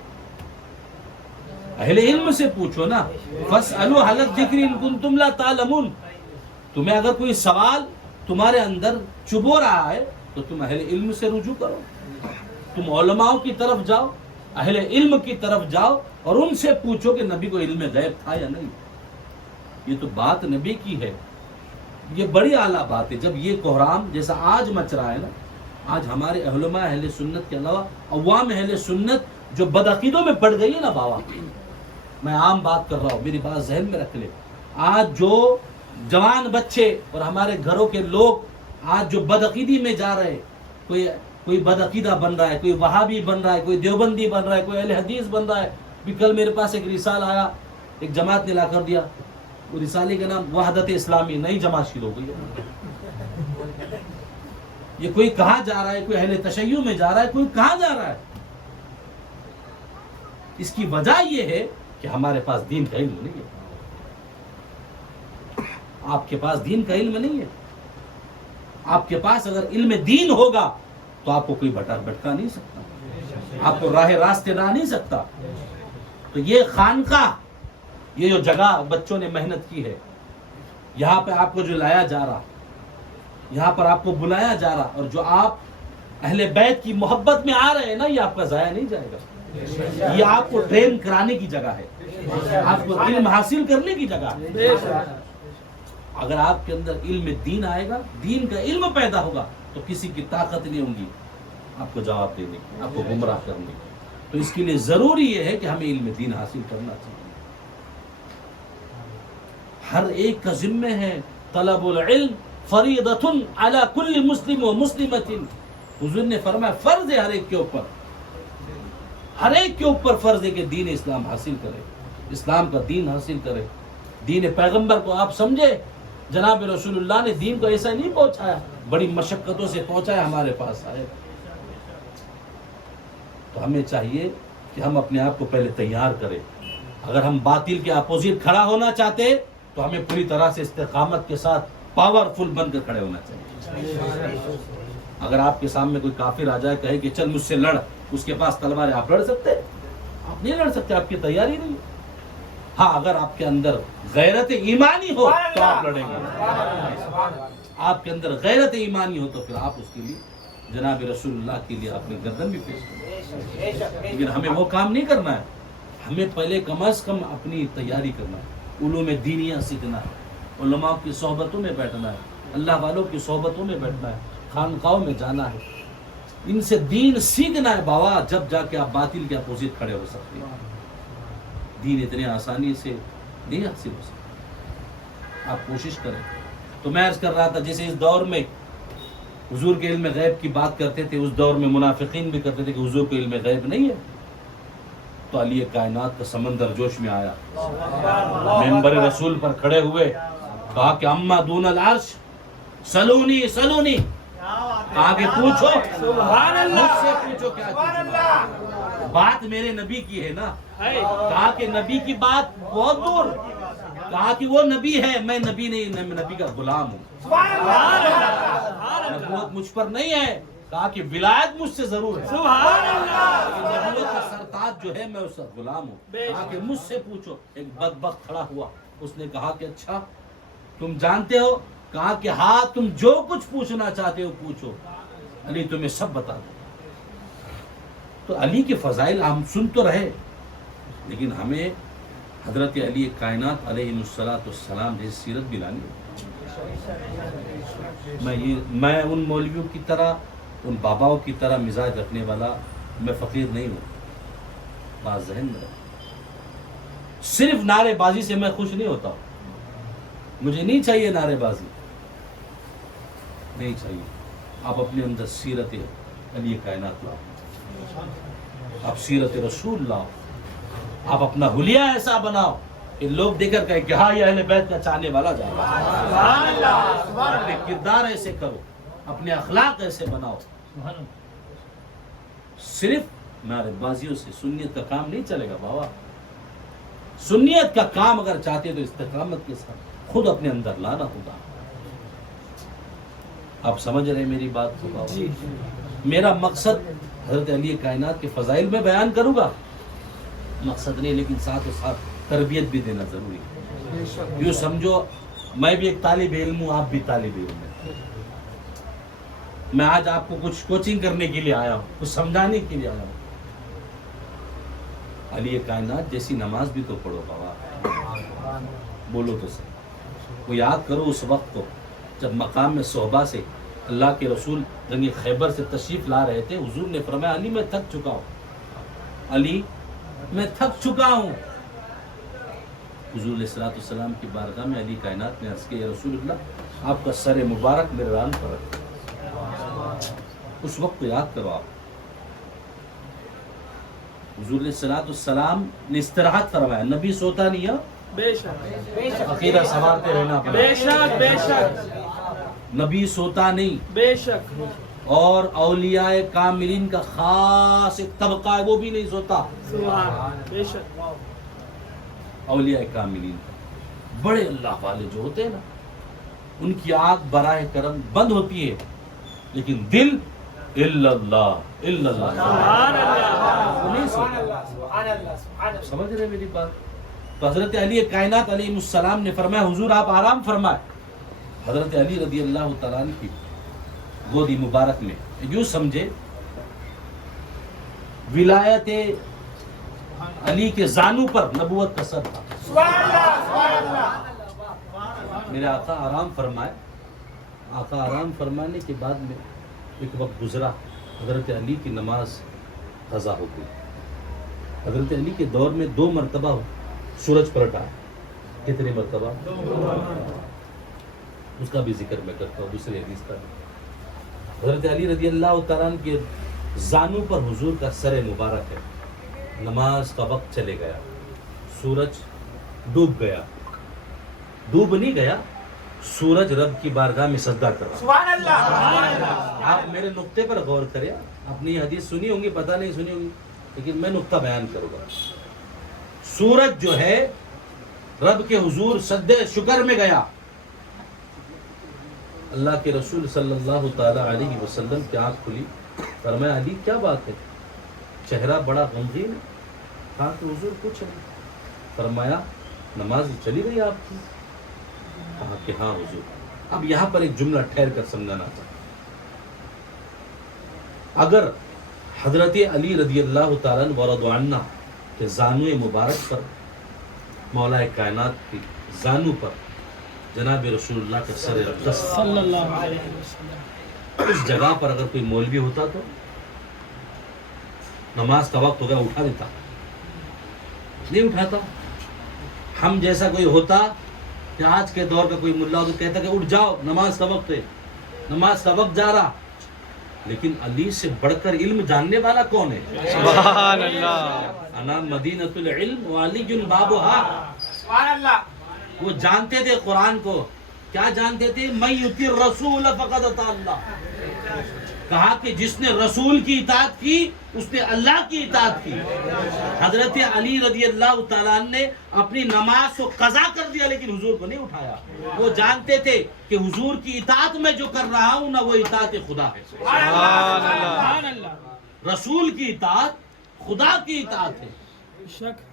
اہل علم سے پوچھو نا، فاسألوا اہل الذکر ان کنتم لا تعلمون۔ تمہیں اگر کوئی سوال تمہارے اندر چبو رہا ہے تو تم اہل علم سے رجوع کرو، تم علماء کی طرف جاؤ، اہل علم کی طرف جاؤ اور ان سے پوچھو کہ نبی کو علم غیب تھا یا نہیں۔ یہ تو بات نبی کی ہے. یہ بڑی اعلیٰ بات ہے. جب یہ کوہرام جیسا آج مچ رہا ہے نا، آج ہمارے علماء اہل سنت کے علاوہ عوام اہل سنت جو بدعقیدوں میں پڑ گئی ہے نا بابا، میں عام بات کر رہا ہوں، میری بات ذہن میں رکھ لے. آج جو جوان بچے اور ہمارے گھروں کے لوگ آج جو بدعقیدی میں جا رہے، کوئی بدعقیدہ بن رہا ہے، کوئی وہابی بن رہا ہے، کوئی دیوبندی بن رہا ہے، کوئی اہل حدیث بن رہا ہے. بھی کل میرے پاس ایک رسالہ آیا، ایک جماعت نے لا کر دیا، وہ رسالے کا نام وحدت اسلامی، نئی جماعت شروع ہو گئی ہے. یہ کوئی کہاں جا رہا ہے، کوئی اہل تشیع میں جا رہا ہے، کوئی کہاں جا رہا ہے. اس کی وجہ یہ ہے کہ ہمارے پاس دین کا علم نہیں ہے. آپ کے پاس دین کا علم نہیں ہے. آپ کے پاس اگر علم دین ہوگا تو آپ کو کوئی بھٹکا نہیں سکتا، آپ کو راہ راستے لا نہیں سکتا. تو یہ خانقاہ، یہ جو جگہ بچوں نے محنت کی ہے، یہاں پہ آپ کو جو لایا جا رہا، یہاں پر آپ کو بلایا جا رہا، اور جو آپ اہل بیت کی محبت میں آ رہے ہیں نا، یہ آپ کا ضائع نہیں جائے گا. یہ آپ کو ٹرین کرانے کی جگہ ہے، آپ کو علم حاصل کرنے کی جگہ ہے. اگر آپ کے اندر علم دین آئے گا، دین کا علم پیدا ہوگا، تو کسی کی طاقت نہیں ہوگی آپ کو جواب دینے کی، آپ کو گمراہ کرنے کی. تو اس کے لیے ضروری یہ ہے کہ ہمیں علم دین حاصل کرنا چاہیے. ہر ایک کا ذمہ ہے طلب العلم فریضۃ علی کل مسلم و مسلمۃ. حضور نے فرمایا فرض ہے ہر ایک کے اوپر، ہر ایک کے اوپر فرض ہے کہ دین اسلام حاصل کرے، اسلام کا دین حاصل کرے. دین پیغمبر کو آپ سمجھے، جناب رسول اللہ نے دین کو ایسا نہیں پہنچایا، بڑی مشقتوں سے پہنچایا ہمارے پاس آئے. تو ہمیں چاہیے کہ ہم اپنے آپ کو پہلے تیار کریں. اگر ہم باطل کے اپوزٹ کھڑا ہونا چاہتے تو ہمیں پوری طرح سے استقامت کے ساتھ پاورفل بن کر کھڑے ہونا چاہیے. اگر آپ کے سامنے کوئی کافر آ جائے، کہے کہ چل مجھ سے لڑ، اس کے پاس تلوار ہے، آپ لڑ سکتے؟ آپ نہیں لڑ سکتے، آپ کی تیاری نہیں. ہاں اگر آپ کے اندر غیرت ایمانی ہو تو آپ لڑیں گے. آپ کے اندر غیرت ایمانی ہو تو پھر آپ اس کے لیے جناب رسول اللہ کے لیے اپنی گردن بھی پیش کریں. لیکن ہمیں وہ کام نہیں کرنا ہے. ہمیں پہلے کم از کم اپنی تیاری کرنا ہے، علوم دینیہ سیکھنا ہے، علماء کی صحبتوں میں بیٹھنا ہے، اللہ والوں کی صحبتوں میں بیٹھنا ہے، خانقاہوں میں جانا ہے، ان سے دین سیکھنا ہے بابا. جب جا کے آپ باطل کے اپوزٹ کھڑے ہو سکتے ہیں. دین اتنے آسانی سے نہیں حاصل ہو سکتا، آپ کوشش کریں. تو میں عرض کر رہا تھا، جیسے اس دور میں حضور کے علم غیب کی بات کرتے تھے، اس دور میں منافقین بھی کرتے تھے کہ حضور کو علم غیب نہیں ہے. تو علی کائنات کا سمندر جوش میں آیا، منبر رسول پر کھڑے ہوئے، کہا کہ اما دون العرش سلونی سلونی، کہا کہ پوچھو، سبحان اللہ، مجھ سے پوچھو کیا پوچھنا. بات میرے نبی کی ہے نا. کہا کہ نبی کی بات بہت دور، کہا کہ وہ نبی ہے، میں نبی نہیں، میں نبی کا غلام ہوں. نبوت مجھ پر نہیں ہے، کہا کہ ولایت مجھ سے ضرور ہے، نبوت کا سرتاج جو ہے میں اس کا غلام ہوں. کہا کہ مجھ سے پوچھو. ایک بدبخت کھڑا ہوا، اس نے کہا کہ اچھا تم جانتے ہو؟ کہا کہ ہاں، تم جو کچھ پوچھنا چاہتے ہو پوچھو، علی تمہیں سب بتا دو. تو علی کے فضائل ہم سن تو رہے، لیکن ہمیں حضرت علی کائنات علیہ السلام جیسی سیرت بھی لانی ہے. میں ان مولویوں کی طرح، ان باباؤں کی طرح مزاج رکھنے والا میں فقیر نہیں ہوں. بات ذہن میں رکھ. صرف نعرے بازی سے میں خوش نہیں ہوتا ہوں. مجھے نہیں چاہیے نعرے بازی، نہیں چاہیے. آپ اپنے اندر سیرت علی کائنات لاؤ، آپ سیرت رسول لاؤ، آپ اپنا حلیہ ایسا بناؤ کہ لوگ دیکھ کر کہیں کہ ہاں یہ اہل بیت کا چاہنے والا جائے گا. اپنے کردار ایسے کرو، اپنے اخلاق ایسے بناؤ. صرف نعرے بازیوں سے سنیت کا کام نہیں چلے گا بابا. سنیت کا کام اگر چاہتے تو استقامت کے ساتھ خود اپنے اندر لانا ہوگا. آپ سمجھ رہے ہیں میری بات کو بابا؟ میرا مقصد حضرت علی کائنات کے فضائل میں بیان کروں گا، مقصد نہیں، لیکن ساتھ و ساتھ تربیت بھی دینا ضروری ہے. یوں سمجھو میں بھی ایک طالب علم ہوں، آپ بھی طالب علم ہیں. میں آج آپ کو کچھ کوچنگ کرنے کے لیے آیا ہوں، کچھ سمجھانے کے لیے آیا ہوں. علی کائنات جیسی نماز بھی تو پڑھو بابا. بولو تو صحیح. وہ یاد کرو اس وقت کو جب مقام میں صحبہ سے اللہ کے رسول جنگ خیبر سے تشریف لا رہے تھے. حضور نے فرمایا علی میں تھک چکا ہوں, علی میں تھک چکا ہوں. حضور علیہ السلام کی بارگاہ میں علی کائنات نے عرض کیا یا رسول اللہ آپ کا سر مبارک میرے ران پر رکھو. اس وقت کو یاد کرو آپ. حضور علیہ السلام نے استراحت فرمایا. نبی سوتا نہیں ہے, بے شک عقیدہ سنوارتے رہنا پڑا. بے شک بے شک نبی سوتا نہیں. بے شک اور اولیاء کاملین کا خاص ایک طبقہ ہے وہ بھی نہیں سوتا. سبحان بے شک اولیاء کاملین بڑے اللہ والے جو ہوتے ہیں نا ان کی آنکھ براہ کرم بند ہوتی ہے لیکن دل الا اللہ الا اللہ سبحان اللہ وہ نہیں سوتا. سمجھ رہے میری بات؟ تو حضرت علی کائنات علیہ السلام نے فرمایا حضور آپ آرام فرمائے. حضرت علی رضی اللہ تعالیٰ عنہ کی گودی مبارک میں یوں سمجھے ولایت علی کے زانو پر نبوت کا سر تھا. میرے آقا آرام فرمائے. آقا آرام فرمانے کے بعد میں ایک وقت گزرا, حضرت علی کی نماز قضا ہو گئی. حضرت علی کے دور میں 2 مرتبہ سورج پلٹا. کتنے مرتبہ؟ اس کا بھی ذکر میں کرتا ہوں دوسری حدیث کا. حضرت علی رضی اللہ تعالیٰ عنہ کے زانو پر حضور کا سر مبارک ہے. نماز کا وقت چلے گیا, سورج ڈوب گیا. ڈوب نہیں گیا, سورج رب کی بارگاہ میں سجدہ کر رہا. سبحان اللہ آپ میرے نقطے پر غور کریں. آپ نے یہ حدیث سنی ہوں گی, پتہ نہیں سنی ہوگی, لیکن میں نقطہ بیان کروں گا. سورج جو ہے رب کے حضور سجدے شکر میں گیا. اللہ کے رسول صلی اللہ تعالی علیہ وسلم کی آنکھ کھلی. فرمایا علی کیا بات ہے, چہرہ بڑا غمگین ہے. کہا کہ حضور کچھ نہیں. فرمایا نماز چلی گئی آپ کی؟ کہا کہ ہاں حضور. اب یہاں پر ایک جملہ ٹھہر کر سمجھانا چاہتا. اگر حضرت علی رضی اللہ تعالیٰ ورضوا عنہ کے زانو مبارک پر مولا کائنات کی زانو پر جناب رسول اللہ کا سر اقدس صلی اللہ علیہ وسلم, اس جگہ پر اگر کوئی مولوی ہوتا تو نماز کا وقت ہو گیا اٹھا دیتا, نہیں اٹھاتا. ہم جیسا کوئی ہوتا کہ آج کے دور کا کوئی ملا ہو تو کہتا کہ اٹھ جاؤ نماز کا وقت ہے, نماز کا وقت جا رہا. لیکن علی سے بڑھ کر علم جاننے والا کون ہے؟ سبحان اللہ. انا مدینۃ العلم وعلی بابھا. سبحان اللہ وہ جانتے تھے قرآن کو. کیا جانتے تھے؟ من یطیع الرسول فقد اطاع اللہ. کہا کہ جس نے رسول کی اطاعت کی اس نے اللہ کی اطاعت کی. حضرت علی رضی اللہ تعالیٰ عنہ نے اپنی نماز کو قضا کر دیا لیکن حضور کو نہیں اٹھایا. وہ جانتے تھے کہ حضور کی اطاعت میں جو کر رہا ہوں نہ وہ اطاعت خدا ہے. سبحان اللہ رسول کی اطاعت خدا کی اطاعت ہے. شک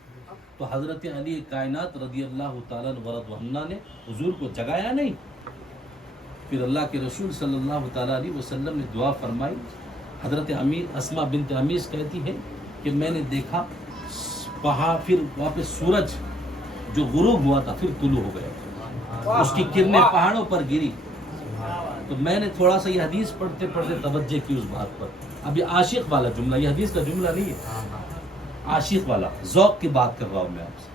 تو حضرت علی کائنات رضی اللہ تعالیٰ ورضوا عنہ نے حضور کو جگایا نہیں. پھر اللہ کے رسول صلی اللہ تعالیٰ علیہ وسلم نے دعا فرمائی. حضرت اسما بنت عمیس کہتی ہے کہ میں نے دیکھا پہاڑ, پھر واپس سورج جو غروب ہوا تھا پھر طلوع ہو گیا, اس کی کرنیں پہاڑوں پر گری. تو میں نے تھوڑا سا یہ حدیث پڑھتے پڑھتے توجہ کی اس بات پر. اب یہ عاشق والا جملہ, یہ حدیث کا جملہ نہیں ہے, عاشق والا ذوق کی بات کر رہا ہوں میں آپ سے.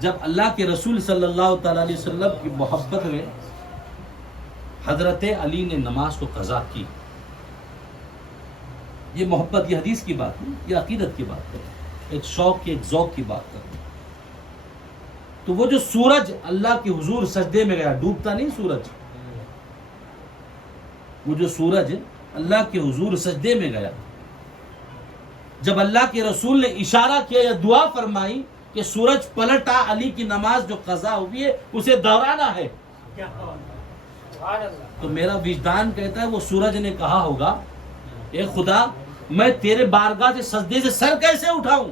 جب اللہ کے رسول صلی اللہ تعالیٰ علیہ وسلم کی محبت میں حضرت علی نے نماز کو قضا کی, یہ محبت, یہ حدیث کی بات نہیں, یہ عقیدت کی بات ہے, ایک شوق کی, ایک ذوق کی بات کر. تو وہ جو سورج اللہ کے حضور سجدے میں گیا, ڈوبتا نہیں سورج, وہ جو سورج اللہ کے حضور سجدے میں گیا, جب اللہ کے رسول نے اشارہ کیا یا دعا فرمائی کہ سورج پلٹا, علی کی نماز جو قضا ہوئی ہے اسے دوہرانا ہے. تو میرا وجدان کہتا ہے وہ سورج نے کہا ہوگا اے خدا میں تیرے بارگاہ سے سجدے سے سر کیسے اٹھاؤں.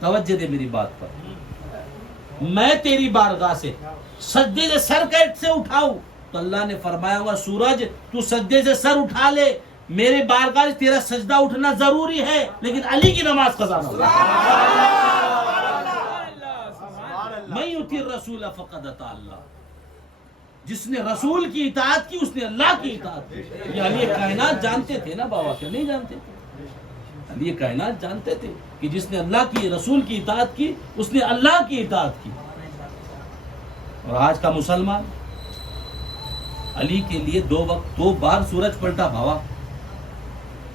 توجہ دے میری بات پر. میں تیری بارگاہ سے سجدے سے سر کیسے اٹھاؤں. تو اللہ نے فرمایا ہوگا سورج تو سجدے سے سر اٹھا لے, میرے بارگاہ سے تیرا سجدہ اٹھنا ضروری ہے لیکن علی کی نماز قضا نہ ہو. من یطیع الرسول فقد اطاع اللہ، جس نے رسول کی اطاعت کی اس نے اللہ کی اطاعت کی. یہ علی کائنات جانتے تھے نا بابا، کیا نہیں جانتے تھے؟ علی کائنات جانتے تھے کہ جس نے اللہ کی رسول کی اطاعت کی اس نے اللہ کی اطاعت کی. اور آج کا مسلمان علی کے لیے دو بار سورج پلٹا بابا،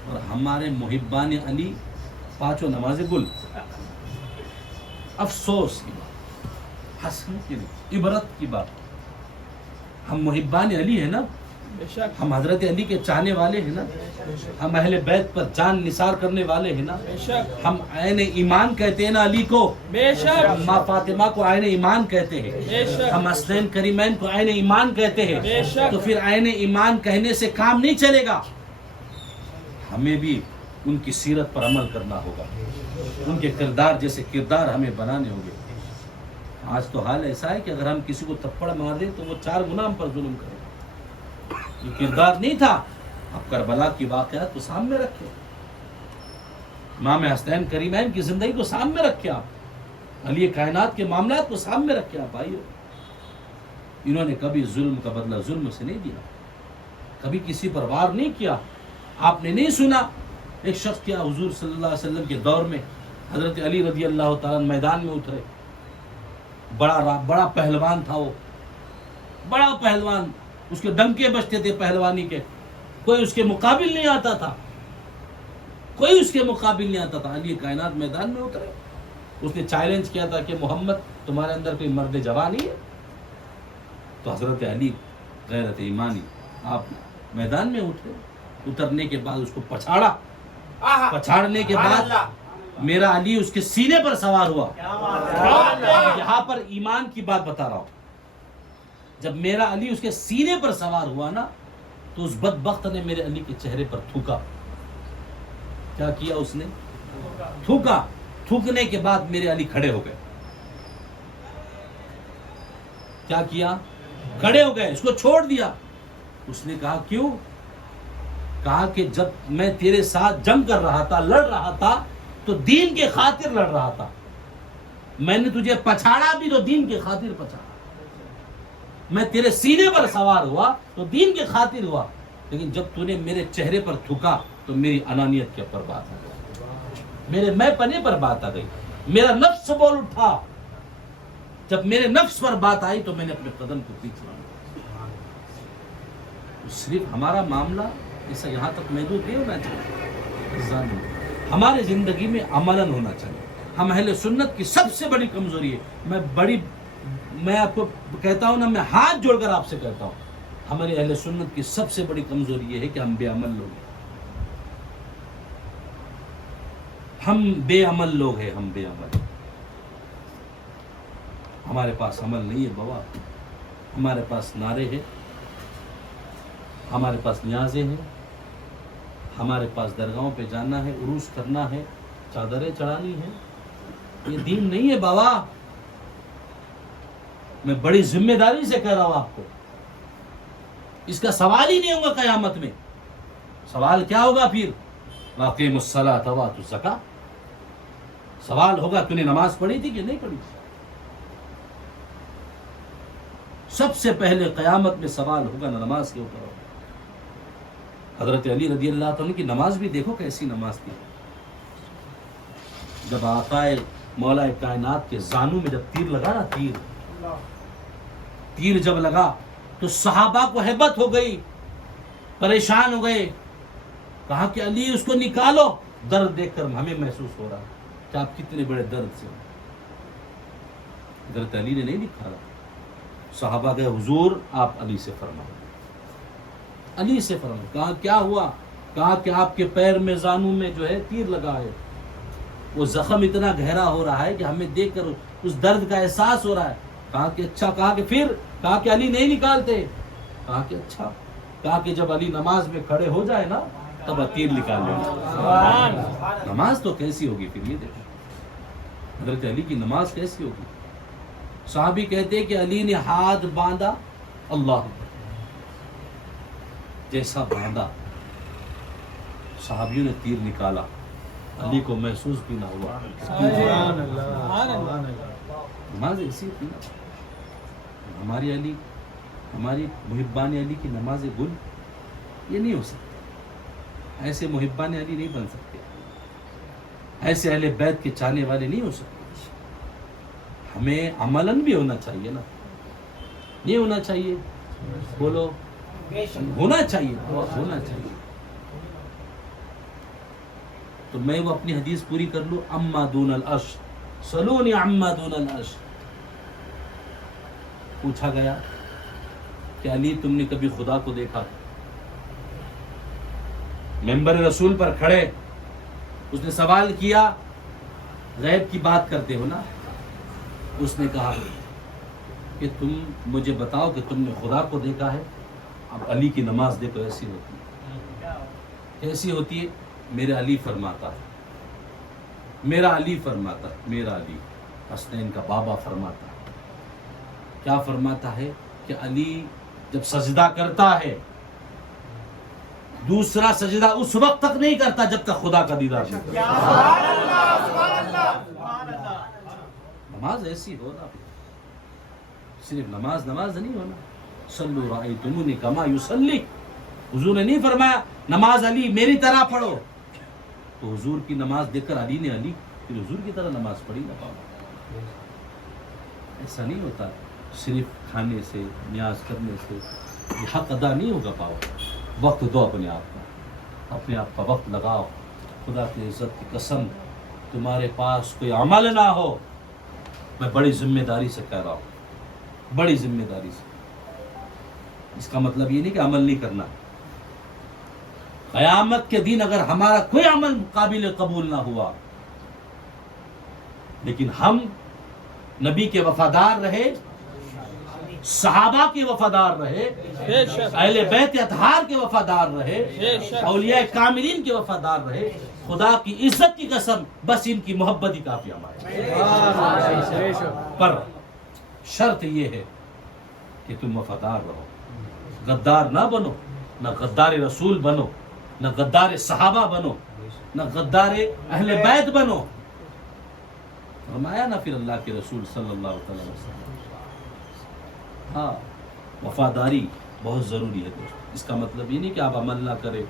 اور ہمارے محبان علی پانچوں نمازیں گل. افسوس کی بات، حسن کی نہیں، عبرت کی بات. ہم محبان علی ہیں نا، ہم حضرت علی کے چاہنے والے ہیں نا، ہم اہل بیت پر جان نثار کرنے والے ہیں نا، ہم عین ایمان کہتے ہیں نا علی کو، ہم ماں فاطمہ کو عین ایمان کہتے ہیں، ہم حسنین کریمین کو عین ایمان کہتے ہیں. تو پھر عین ایمان کہنے سے کام نہیں چلے گا، ہمیں بھی ان کی سیرت پر عمل کرنا ہوگا، ان کے کردار جیسے کردار ہمیں بنانے ہوں گے. آج تو حال ایسا ہے کہ اگر ہم کسی کو تھپڑ مار دیں تو وہ 4 گنا ہم پر ظلم کرے. یہ کردار نہیں تھا. اب کربلا کی واقعات کو سامنے رکھے، امام حسنین کریمین کی زندگی کو سامنے رکھے، آپ علی کائنات کے معاملات کو سامنے رکھے. آپ بھائیو، انہوں نے کبھی ظلم کا بدلہ ظلم سے نہیں دیا، کبھی کسی پر وار نہیں کیا. آپ نے نہیں سنا ایک شخص کیا حضور صلی اللہ علیہ وسلم کے دور میں حضرت علی رضی اللہ تعالیٰ میدان میں اترے، بڑا پہلوان تھا، وہ بڑا پہلوان، اس کے ڈنکے بجتے تھے پہلوانی کے، کوئی اس کے مقابل نہیں آتا تھا، کوئی اس کے مقابل نہیں آتا تھا. علی کائنات میدان میں اترے، اس نے چیلنج کیا تھا کہ محمد تمہارے اندر کوئی مرد جوان ہے؟ تو حضرت علی غیرت ایمانی آپ میدان میں اترے. اترنے کے بعد اس کو پچھاڑنے کے بعد میرا علی اس کے سینے پر سوار ہوا. یہاں پر ایمان کی بات بتا رہا ہوں. جب میرا علی اس کے سینے پر سوار ہوا نا تو اس بدبخت نے میرے علی کے چہرے پر تھوکا. کیا کیا اس نے؟ تھوکا. تھوکنے کے بعد میرے علی کھڑے ہو گئے. کیا کیا؟ کھڑے ہو گئے، اس کو چھوڑ دیا. اس نے کہا کیوں؟ کہا کہ جب میں تیرے ساتھ جنگ کر رہا تھا، لڑ رہا تھا، تو دین کے خاطر لڑ رہا تھا. میں نے تجھے پچھاڑا بھی تو دین کے خاطر پچھاڑا. میں تیرے سینے پر سوار ہوا تو دین کے خاطر ہوا، لیکن جب تو نے میرے چہرے پر تھوکا تو میری انانیت کے اوپر بات آ گئی، میرے میں پنے پر بات آ گئی، میرا نفس بول اٹھا. جب میرے نفس پر بات آئی تو میں نے اپنے قدم کو پیچھے لایا. صرف ہمارا معاملہ ایسا یہاں تک محدود نہیں ہونا چاہیے، ہمارے زندگی میں عملاً ہونا چاہیے. ہم اہل سنت کی سب سے بڑی کمزوری ہے، میں آپ کو کہتا ہوں نا، میں ہاتھ جوڑ کر آپ سے کہتا ہوں، ہمارے اہل سنت کی سب سے بڑی کمزوری یہ ہے کہ ہم بے عمل لوگ ہیں. ہم بے عمل لوگ ہیں، ہم بے عمل. ہمارے پاس عمل نہیں ہے بابا. ہمارے پاس نعرے ہیں، ہمارے پاس نیازیں ہیں، ہمارے پاس درگاہوں پہ جانا ہے، عروس کرنا ہے، چادریں چڑھانی ہیں. یہ دین نہیں ہے بابا. میں بڑی ذمہ داری سے کہہ رہا ہوں آپ کو، اس کا سوال ہی نہیں ہوگا قیامت میں. سوال کیا ہوگا پھر؟ وَأَقِیمُوا الصَّلَاةَ وَآتُوا الزَّکَاةَ. سوال ہوگا تو نے نماز پڑھی تھی کہ نہیں پڑھی تھی. سب سے پہلے قیامت میں سوال ہوگا نماز کے اوپر. حضرت علی رضی اللہ عنہ کی نماز بھی دیکھو کیسی نماز تھی. جب آقا مولا کائنات کے زانوں میں جب تیر لگا نا، تیر جب لگا تو صحابہ کو ہیبت ہو گئی، پریشان ہو گئے. کہا کہ علی اس کو نکالو. درد دیکھ کر ہمیں محسوس ہو رہا کہ آپ کتنے بڑے درد سے. حضرت علی نے نہیں نکالا. صحابہ گئے، حضور آپ علی سے فرمائیں، علی سے فرمائیں. کہا کیا ہوا؟ کہا کہ آپ کے پیر میں زانوں میں جو ہے تیر لگا ہے، وہ زخم اتنا گہرا ہو رہا ہے کہ ہمیں دیکھ کر اس درد کا احساس ہو رہا ہے. کہا کہ اچھا. کہا کہ پھر؟ کہا کہ علی نہیں نکالتے. کہا کہ اچھا. کہا کہ جب علی نماز میں کھڑے ہو جائے نا تب تیر نکال لینا. نماز تو کیسی ہوگی پھر؟ یہ دیکھو حضرت علی کی نماز کیسی ہوگی. صحابی کہتے کہ علی نے ہاتھ باندھا، اللہ جیسا باندھا، صحابیوں نے تیر نکالا. علی کو محسوس بھی نہ ہوا. نماز ایسی تھی نا، ہماری علی، ہماری محبان علی کی نماز گل یہ نہیں ہو سکتی، ایسے محبان علی نہیں بن سکتے، ایسے اہل بیت کے چاہنے والے نہیں ہو سکتے. ہمیں عملاً بھی ہونا چاہیے نا، نہیں ہونا چاہیے؟ بولو ہونا چاہیے، ہونا چاہیے. تو میں وہ اپنی حدیث پوری کر لوں. اما دون العرش سلونی اما دون العرش. پوچھا گیا کہ علی تم نے کبھی خدا کو دیکھا؟ ممبر رسول پر کھڑے اس نے سوال کیا، غیب کی بات کرتے ہو نا. اس نے کہا کہ تم مجھے بتاؤ کہ تم نے خدا کو دیکھا ہے. اب علی کی نماز دیکھو ایسی ہوتی ہے، کیسی ہوتی ہے. میرا علی فرماتا ہے، میرا علی فرماتا ہے، میرا علی حسنین کا بابا فرماتا ہے. کیا فرماتا ہے کہ علی جب سجدہ کرتا ہے دوسرا سجدہ اس وقت تک نہیں کرتا جب تک خدا کا دیدار نہیں کرتا. نماز ایسی ہونا، صرف نماز نہیں ہونا. صلو رأیتمونی کما یصلی. حضور نے نہیں فرمایا نماز علی میری طرح پڑھو، تو حضور کی نماز دیکھ کر علی نے علی پھر حضور کی طرح نماز پڑھی نہ پاؤ. ایسا نہیں ہوتا صرف کھانے سے نیاز کرنے سے یہ حق ادا نہیں ہوگا. پاؤ وقت دو اپنے آپ کا، اپنے آپ کا وقت لگاؤ. خدا کی عزت کی قسم تمہارے پاس کوئی عمل نہ ہو، میں بڑی ذمہ داری سے کہہ رہا ہوں، بڑی ذمہ داری سے. اس کا مطلب یہ نہیں کہ عمل نہیں کرنا. قیامت کے دن اگر ہمارا کوئی عمل قابل قبول نہ ہوا لیکن ہم نبی کے وفادار رہے، صحابہ کے وفادار رہے، اہل بیت اطہار کے وفادار رہے، اولیاء کاملین کے وفادار رہے، خدا کی عزت کی قسم بس ان کی محبت ہی کافی ہمارے. پر شرط یہ ہے کہ تم وفادار رہو، غدار نہ بنو، نہ غدار رسول بنو، نہ غدار صحابہ بنو، نہ غدار اہل بیت بنو. فرمایا نا پھر اللہ کے رسول صلی اللہ علیہ وسلم. ہاں وفاداری بہت ضروری ہے دوست. اس کا مطلب یہ نہیں کہ آپ عمل نہ کریں،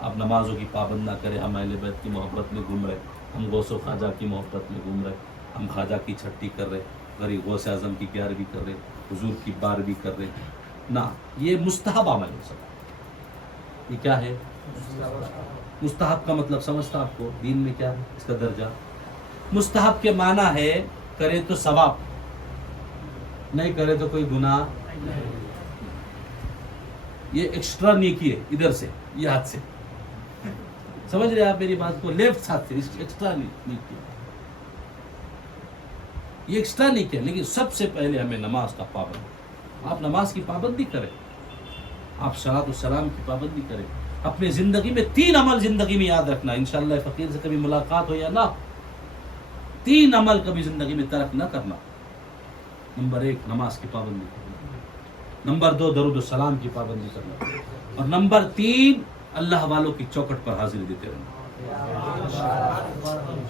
آپ نمازوں کی پابند نہ کریں. ہم اہل بیت کی محبت میں گھوم رہے، ہم غوث و خواجہ کی محبت میں گھوم رہے، ہم خواجہ کی چھٹی کر رہے، غریب غوث اعظم کی 11ویں کر رہے، حضور کی 12ویں کر رہے. نہ، یہ مستحب عمل ہو سکتا. یہ کیا ہے مستحب کا مطلب سمجھتا آپ کو دین میں کیا ہے اس کا درجہ؟ مستحب کے معنی ہے کرے تو ثواب، نہیں کرے تو کوئی گناہ. یہ ایکسٹرا نیکی ہے، ادھر سے یہ ہاتھ سے سمجھ رہے آپ میری بات کو، لیفٹ ہاتھ سے ایکسٹرا نیکی ہے، یہ ایکسٹرا نیکی ہے. لیکن سب سے پہلے ہمیں نماز کا پابند، آپ نماز کی پابندی کریں، آپ صلاۃ السلام کی پابندی کریں. اپنے زندگی میں 3 عمل زندگی میں یاد رکھنا. انشاءاللہ فقیر سے کبھی ملاقات ہو یا نہ، 3 عمل کبھی زندگی میں ترک نہ کرنا. نمبر 1 نماز کی پابندی کرنا، نمبر 2 درود السلام کی پابندی کرنا، اور نمبر 3 اللہ والوں کی چوکٹ پر حاضری دیتے رہنا.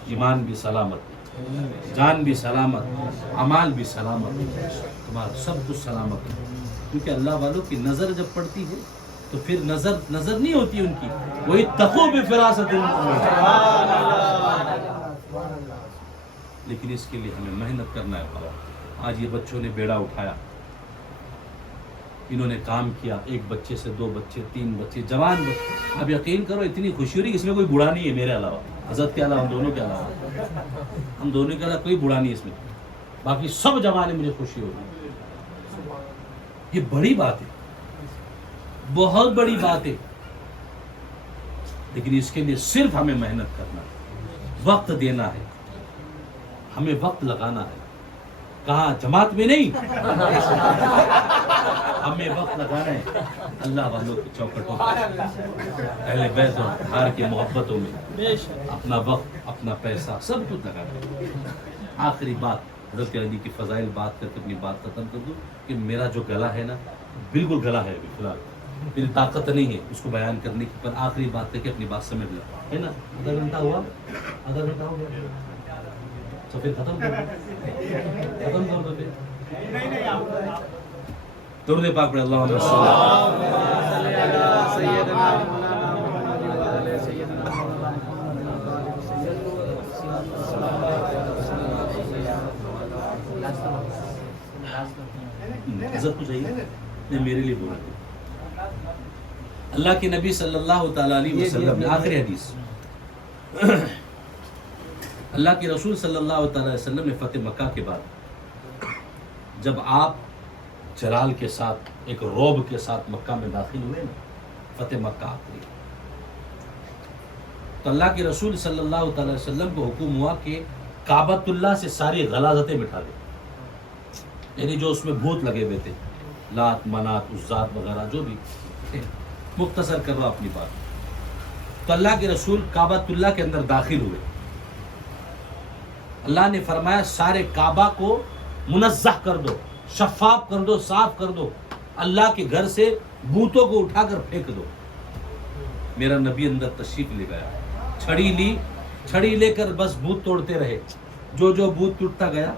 ایمان بھی سلامت، جان بھی سلامت، اعمال بھی سلامت، تمہارا سب کچھ سلامت ہے. کیونکہ اللہ والوں کی نظر جب پڑتی ہے تو پھر نظر نہیں ہوتی ان کی، وہی تقو بفراست. لیکن اس کے لیے ہمیں محنت کرنا ہے. آج یہ بچوں نے بیڑا اٹھایا، انہوں نے کام کیا، 1 بچے سے 2 بچے 3 بچے، جوان بچے. اب یقین کرو اتنی خوشی ہو رہی کہ اس میں کوئی بوڑھا نہیں ہے میرے علاوہ، حضرت کے علاوہ، ہم دونوں کے علاوہ کوئی بوڑھا نہیں ہے اس میں، باقی سب جوان ہیں. مجھے خوشی ہو رہی ہے، یہ بڑی بات ہے، بہت بڑی بات ہے. لیکن اس کے لیے صرف ہمیں محنت کرنا ہے، وقت دینا ہے، ہمیں وقت لگانا ہے. کہاں؟ جماعت میں نہیں، ہمیں وقت لگانا ہے اللہ والوں کی چوکٹوں پر، اہل بیت اور اطہار کی محبتوں میں اپنا وقت، اپنا پیسہ، سب کچھ لگانا ہے. آخری بات حضرت علی کی فضائل بات کر کے اپنی بات ختم کر دوں کہ میرا جو گلا ہے نا بالکل گلا ہے، فی الحال میری طاقت نہیں ہے اس کو بیان کرنے کی. پر آخری بات ہے کہ اپنی بات سمجھ لیں، ہے نا. آدھا گھنٹہ ہوا، آدھا گھنٹہ ہو گیا. تو پھر ختم کر دو درود پاک پڑھ اللہم صلی علی سیدنا مولانا محمد وعلی سیدنا مولانا عزت کو چاہیے میں میرے لیے بولا اللہ کے نبی صلی اللہ تعالی علیہ وسلم نے آخری حدیث اللہ کے رسول صلی اللہ تعالی علیہ وسلم نے فتح مکہ کے بعد جب آپ جلال کے ساتھ ایک روب کے ساتھ مکہ میں داخل ہوئے نا، فتح مکہ آخری، تو اللہ کے رسول صلی اللہ تعالی علیہ وسلم کو حکم ہوا کہ کعبۃ اللہ سے ساری غلاظتیں مٹا دیں، یعنی جو اس میں بھوت لگے ہوئے تھے، لات منات عزات وغیرہ جو بھی تھے، مختصر کر رہا اپنی بات۔ تو اللہ کے رسول کعبۃ اللہ کے اندر داخل ہوئے، اللہ نے فرمایا سارے کعبہ کو منزہ کر دو، شفاف کر دو، صاف کر دو، اللہ کے گھر سے بوتوں کو اٹھا کر پھینک دو۔ میرا نبی اندر تشریف لے گیا، چھڑی لے کر بس بوت توڑتے رہے، جو جو بوت ٹوٹتا گیا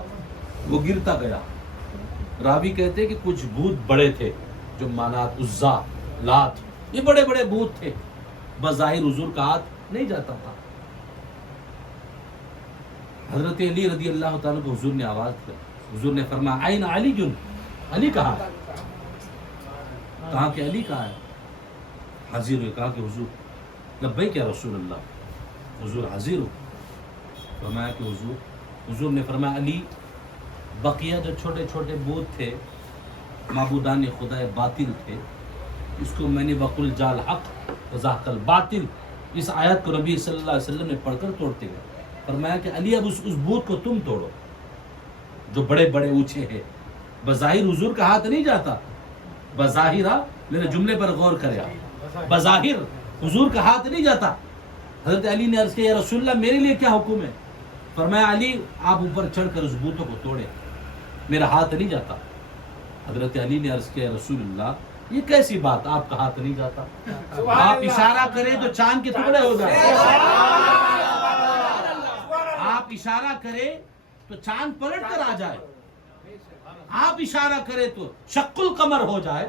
وہ گرتا گیا۔ راوی کہتے کہ کچھ بوت بڑے تھے، جو منات عزا لات، یہ بڑے بڑے بوت تھے، بظاہر حضور کا ہاتھ نہیں جاتا تھا۔ حضرت علی رضی اللہ تعالیٰ کو حضور نے آواز کی، حضور نے فرمایا آئین علی جن، علی کہاں ہے؟ کہا کہ علی کہاں ہے؟ حاضر ہوئے، کہا کہ حضور لبیک یا رسول اللہ، حضور حاضر ہو۔ فرمایا کہ حضور نے فرمایا علی بقیہ جو چھوٹے چھوٹے بوت تھے، معبودان خدا باطل تھے، اس کو میں نے وقل جال حق وزاحق الباطل، اس آیت کو نبی صلی اللہ علیہ وسلم نے پڑھ کر توڑتے گئے۔ فرمایا کہ علی اب اس بوت کو تم توڑو جو بڑے بڑے اونچے ہیں، بظاہر حضور کا ہاتھ نہیں جاتا، بظاہر میرے جملے پر غور کرے، بظاہر حضور کا ہاتھ نہیں جاتا۔ حضرت علی نے عرض کیا یا رسول اللہ میرے لیے کیا حکم ہے؟ فرمایا علی آپ اوپر چڑھ کر اس بوتوں کو توڑے، میرا ہاتھ نہیں جاتا۔ حضرت علی نے عرض کیا یا رسول اللہ یہ کیسی بات، آپ کا ہاتھ نہیں جاتا؟ آپ اشارہ کریں تو چاند کے ٹکڑے ہو جائیں، آپ اشارہ کریں تو چاند پلٹ کر آ جائے، آپ اشارہ کریں تو شق القمر ہو جائے،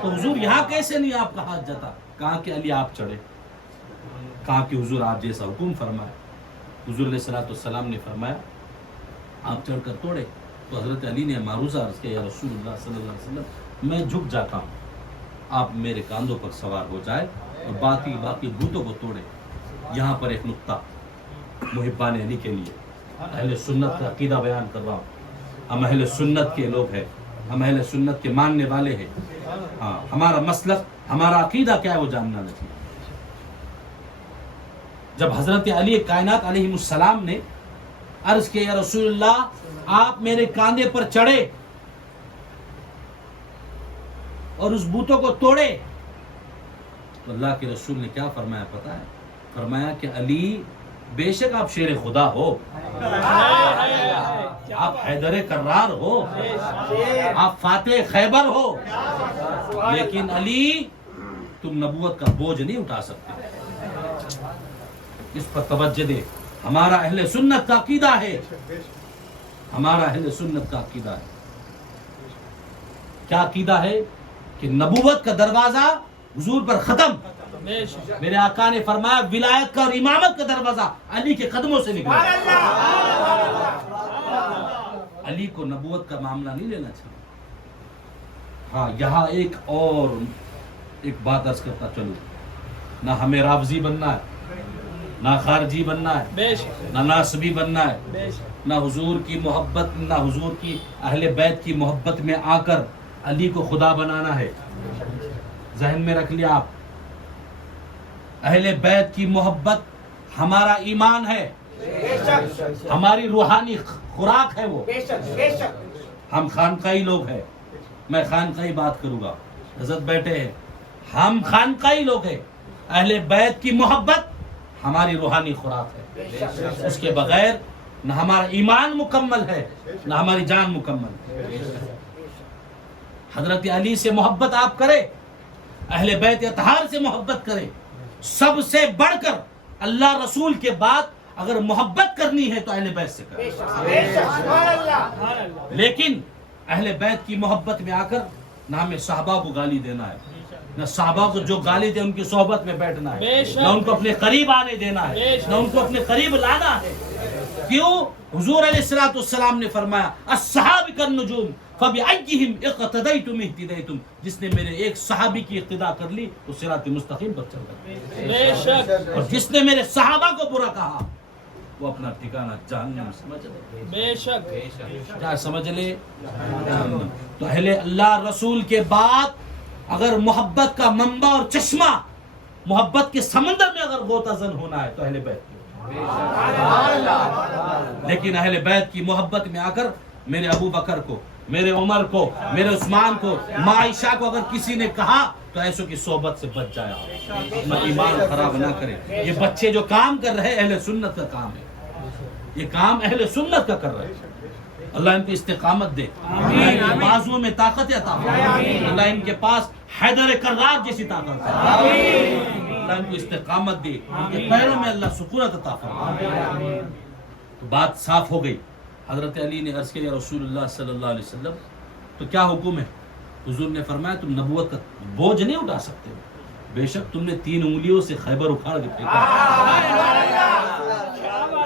تو حضور یہاں کیسے نہیں آپ کا ہاتھ جاتا؟ کہا کہ علی آپ چڑھے، کہا کہ حضور آپ جیسا حکم فرمائے۔ حضور علیہ الصلوۃ والسلام نے فرمایا آپ چڑھ کر توڑے، تو حضرت علی نے معروضہ عرض کیا یا رسول اللہ صلی اللہ علیہ وسلم میں جھک جاتا ہوں، آپ میرے کاندھوں پر سوار ہو جائے اور باقی بوتوں کو توڑے۔ یہاں پر ایک نقطہ محبان علی کے لیے، اہل سنت کا عقیدہ بیان کر رہا ہوں، ہم اہل سنت کے لوگ ہیں، ہم اہل سنت کے ماننے والے ہیں، ہاں ہمارا مسلک ہمارا عقیدہ کیا ہے وہ جاننا چاہیے۔ جب حضرت علی کائنات علیہ السلام نے عرض کیا یا رسول اللہ آپ میرے کاندھے پر چڑھے اور اس بوتوں کو توڑے، تو اللہ کے رسول نے کیا فرمایا پتہ ہے؟ فرمایا کہ علی بے شک آپ شیر خدا ہو، آپ حیدر کرار ہو، آپ فاتح خیبر ہو، لیکن علی تم نبوت کا بوجھ نہیں اٹھا سکتے۔ اس پر توجہ دے، ہمارا اہل سنت کا عقیدہ ہے، ہمارا اہل سنت کا عقیدہ ہے۔ کیا عقیدہ ہے؟ کہ نبوت کا دروازہ حضور پر ختم، میرے آقا نے فرمایا ولایت کا اور امامت کا دروازہ علی کے قدموں سے نکلا۔ علی کو نبوت کا معاملہ نہیں لینا چاہیے۔ ہاں یہاں ایک بات عرض کرتا چلو، نہ ہمیں رافضی بننا ہے، نہ خارجی بننا ہے، نہ ناصبی بننا ہے، نہ حضور کی محبت، نہ حضور کی اہل بیت کی محبت میں آ کر علی کو خدا بنانا ہے۔ ذہن میں رکھ لیا آپ، اہل بیت کی محبت ہمارا ایمان ہے، ہماری روحانی خوراک ہے وہ۔ ہم خانقاہی لوگ ہیں، میں خانقاہی بات کروں گا، حضرت بیٹھے ہیں، ہم خانقاہی لوگ ہیں۔ اہل بیت کی محبت ہماری روحانی خوراک ہے، اس کے بغیر نہ ہمارا ایمان مکمل ہے نہ ہماری جان مکمل ہے۔ حضرت علی سے محبت آپ کریں، اہل بیت اطہار سے محبت کریں، سب سے بڑھ کر اللہ رسول کے بعد اگر محبت کرنی ہے تو اہل بیت سے کریں، لیکن اہل بیت کی محبت میں آ کر نہ ہمیں صحابہ کو گالی دینا ہے، نہ صحابہ کو جو گالی دے ان کی صحبت میں بیٹھنا ہے، نہ ان کو اپنے قریب آنے دینا ہے، نہ ان کو اپنے قریب لانا ہے۔ کیوں؟ حضور علیہ الصلوۃ والسلام نے فرمایا الصحابہ کالنجوم فبأیہم اقتدیتم اہتدیتم، جس نے میرے ایک صحابی کی اقتداء کر لی وہ صراط مستقیم پر چل گیا، بے شک اور جس نے میرے صحابہ کو برا کہا وہ اپنا ٹھکانہ جہنم سمجھ لے۔ بے شک کیا سمجھ لے؟ جہنم۔ تو اہل اللہ رسول کے بعد اگر محبت کا منبع اور چشمہ، محبت کے سمندر میں اگر غوطہ زن ہونا ہے تو اہل بیت کی، لیکن اہل بیت کی محبت میں آ کر میرے ابو بکر کو، میرے عمر کو، میرے عثمان کو، ماں عائشہ کو اگر کسی نے کہا تو ایسوں کی صحبت سے بچ جایا، اپنا ایمان خراب نہ کرے۔ یہ بچے جو کام کر رہے اہل سنت کا کام ہے، یہ کام اہل سنت کا کر رہے ہیں۔ اللہ ان کو استقامت دے، بازوؤں میں طاقت عطا فرمائے، اللہ ان کے پاس حیدر کرار جیسی طاقت ہے، اللہ ان کو استقامت دے، ان کے پیروں میں اللہ سکونت عطا فرمائے۔ تو بات صاف ہو گئی۔ حضرت علی نے عرض کیا یا رسول اللہ صلی اللہ علیہ وسلم تو کیا حکم ہے؟ حضور نے فرمایا تم نبوت کا بوجھ نہیں اٹھا سکتے، بے شک تم نے 3 انگلیوں سے خیبر اکھاڑ کے پھینکا،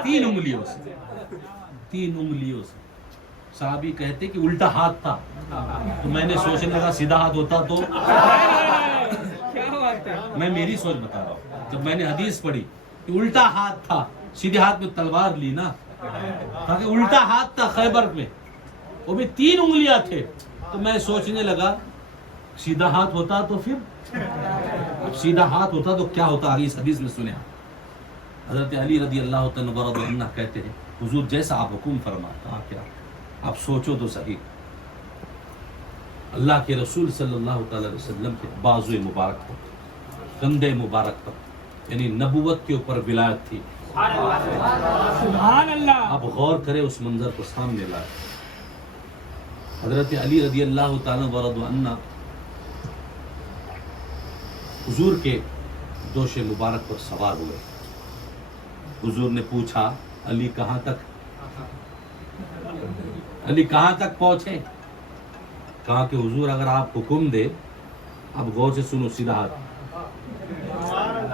3 انگلیوں سے، 3 انگلیوں سے۔ صحابی کہتے کہ الٹا ہاتھ تھا، تو میں نے سوچنے لگا سیدھا ہاتھ ہوتا تو، میں میری سوچ بتا رہا ہوں، جب میں نے حدیث پڑھی کہ الٹا ہاتھ تھا، سیدھے ہاتھ میں تلوار لی نا، تاکہ الٹا ہاتھ تھا خیبر میں، وہ بھی 3 انگلیاں تھے، تو میں سوچنے لگا سیدھا ہاتھ ہوتا تو پھر، اب سیدھا ہاتھ ہوتا تو کیا ہوتا؟ آگے اس حدیث میں سنیں۔ حضرت علی رضی اللہ تعالیٰ عنہ کہتے ہیں حضور جیسا آپ حکم فرماتا، کیا آپ سوچو تو صحیح، اللہ کے رسول صلی اللہ تعالی علیہ وسلم کے بازو مبارک پر، کندھے مبارک پر، یعنی نبوت کے اوپر ولایت تھی۔ سبحان اللہ۔ آپ غور کریں اس منظر کو سامنے لائے۔ حضرت علی رضی اللہ تعالیٰ عنہ حضور کے دوش مبارک پر سوار ہوئے۔ حضور نے پوچھا علی کہاں تک، علی کہاں تک پہنچے؟ کہا کہ حضور اگر آپ حکم دے، اب غور سے سنو، سیدھا ہاتھ،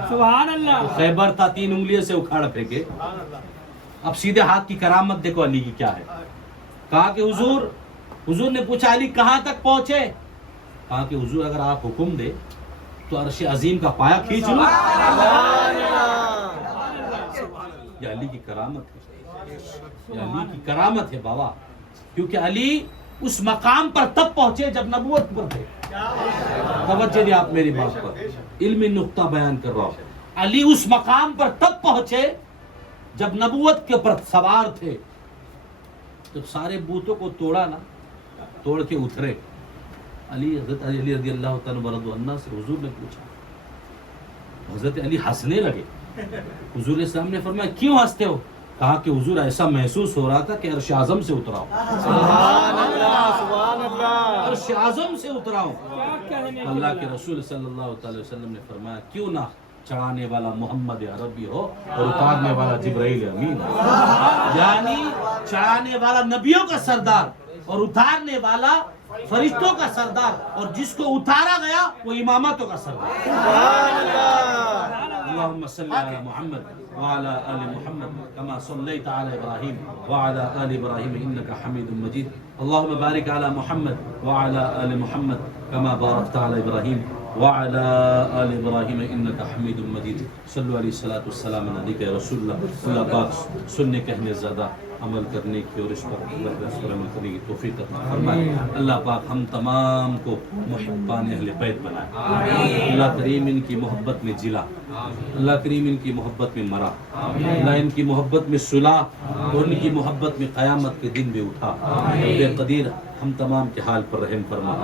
سبحان اللہ۔ خیبر تھا 3 انگلیوں سے اکھاڑ پھینکے، اب سیدھے ہاتھ کی کرامت دیکھو علی کی کیا ہے۔ کہا کہ حضور نے پوچھا علی کہاں تک پہنچے؟ کہا کہ حضور اگر آپ حکم دے تو عرش عظیم کا پایا کھینچ لوں۔ یہ علی کی کرامت ہے، یہ علی کی کرامت ہے بابا، کیونکہ علی اس مقام پر تب پہنچے جب نبوت پر تھے۔ توجہ دیں آپ میری بات پر، علمی نقطہ بیان کر رہا ہوں۔ علی اس مقام پر تب پہنچے جب نبوت کے اوپر سوار تھے، جب سارے بوتوں کو توڑا نا، توڑ کے اترے، حضرت علی رضی اللہ تعالیٰ عنہ سے حضور نے پوچھا، حضرت علی ہنسنے لگے۔ حضور علیہ السلام نے فرمایا کیوں ہنستے ہو؟ کہا کہ حضور ایسا محسوس ہو رہا تھا کہ عرش اعظم سے اترا ہوں، سبحان اللہ، سبحان اللہ، عرش اعظم سے اترا ہوں۔ کیا کہنے کی اللہ بات کے ہے۔ رسول صلی اللہ تعالی وسلم نے فرمایا کیوں نہ چڑھانے والا محمد عربی ہو اور اتارنے والا جبرائیل امین ہو، یعنی چڑھانے والا نبیوں کا سردار اور اتارنے والا فرشتوں کا سردار، اور جس کو اتارا گیا وہ امامتوں کا سردار۔ سبحان اللہ، اللهم صل على محمد وعلى آل محمد كما صليت على إبراهيم وعلى آل إبراهيم إنك حميد مجيد اللهم بارك على محمد وعلى آل محمد كما باركت على إبراهيم وعلى آل إبراهيم إنك حميد مجيد صلوا عليه الصلاة والسلام عليك يا رسول اللہ۔ اللہ پاک سننے کہنے زیادہ عمل کرنے کی اور اس پر عمل کرنے کی توفیق عطا فرمائے۔ اللہ پاک ہم تمام کو محبان اہل بیت بنائے۔ اللہ کریم ان کی محبت میں جلا، اللہ کریم ان کی محبت میں مرا، اللہ ان کی محبت میں صلح اور ان کی محبت میں قیامت کے دن بھی اٹھا۔ رب قدیر ہم تمام کے حال پر رحم فرما۔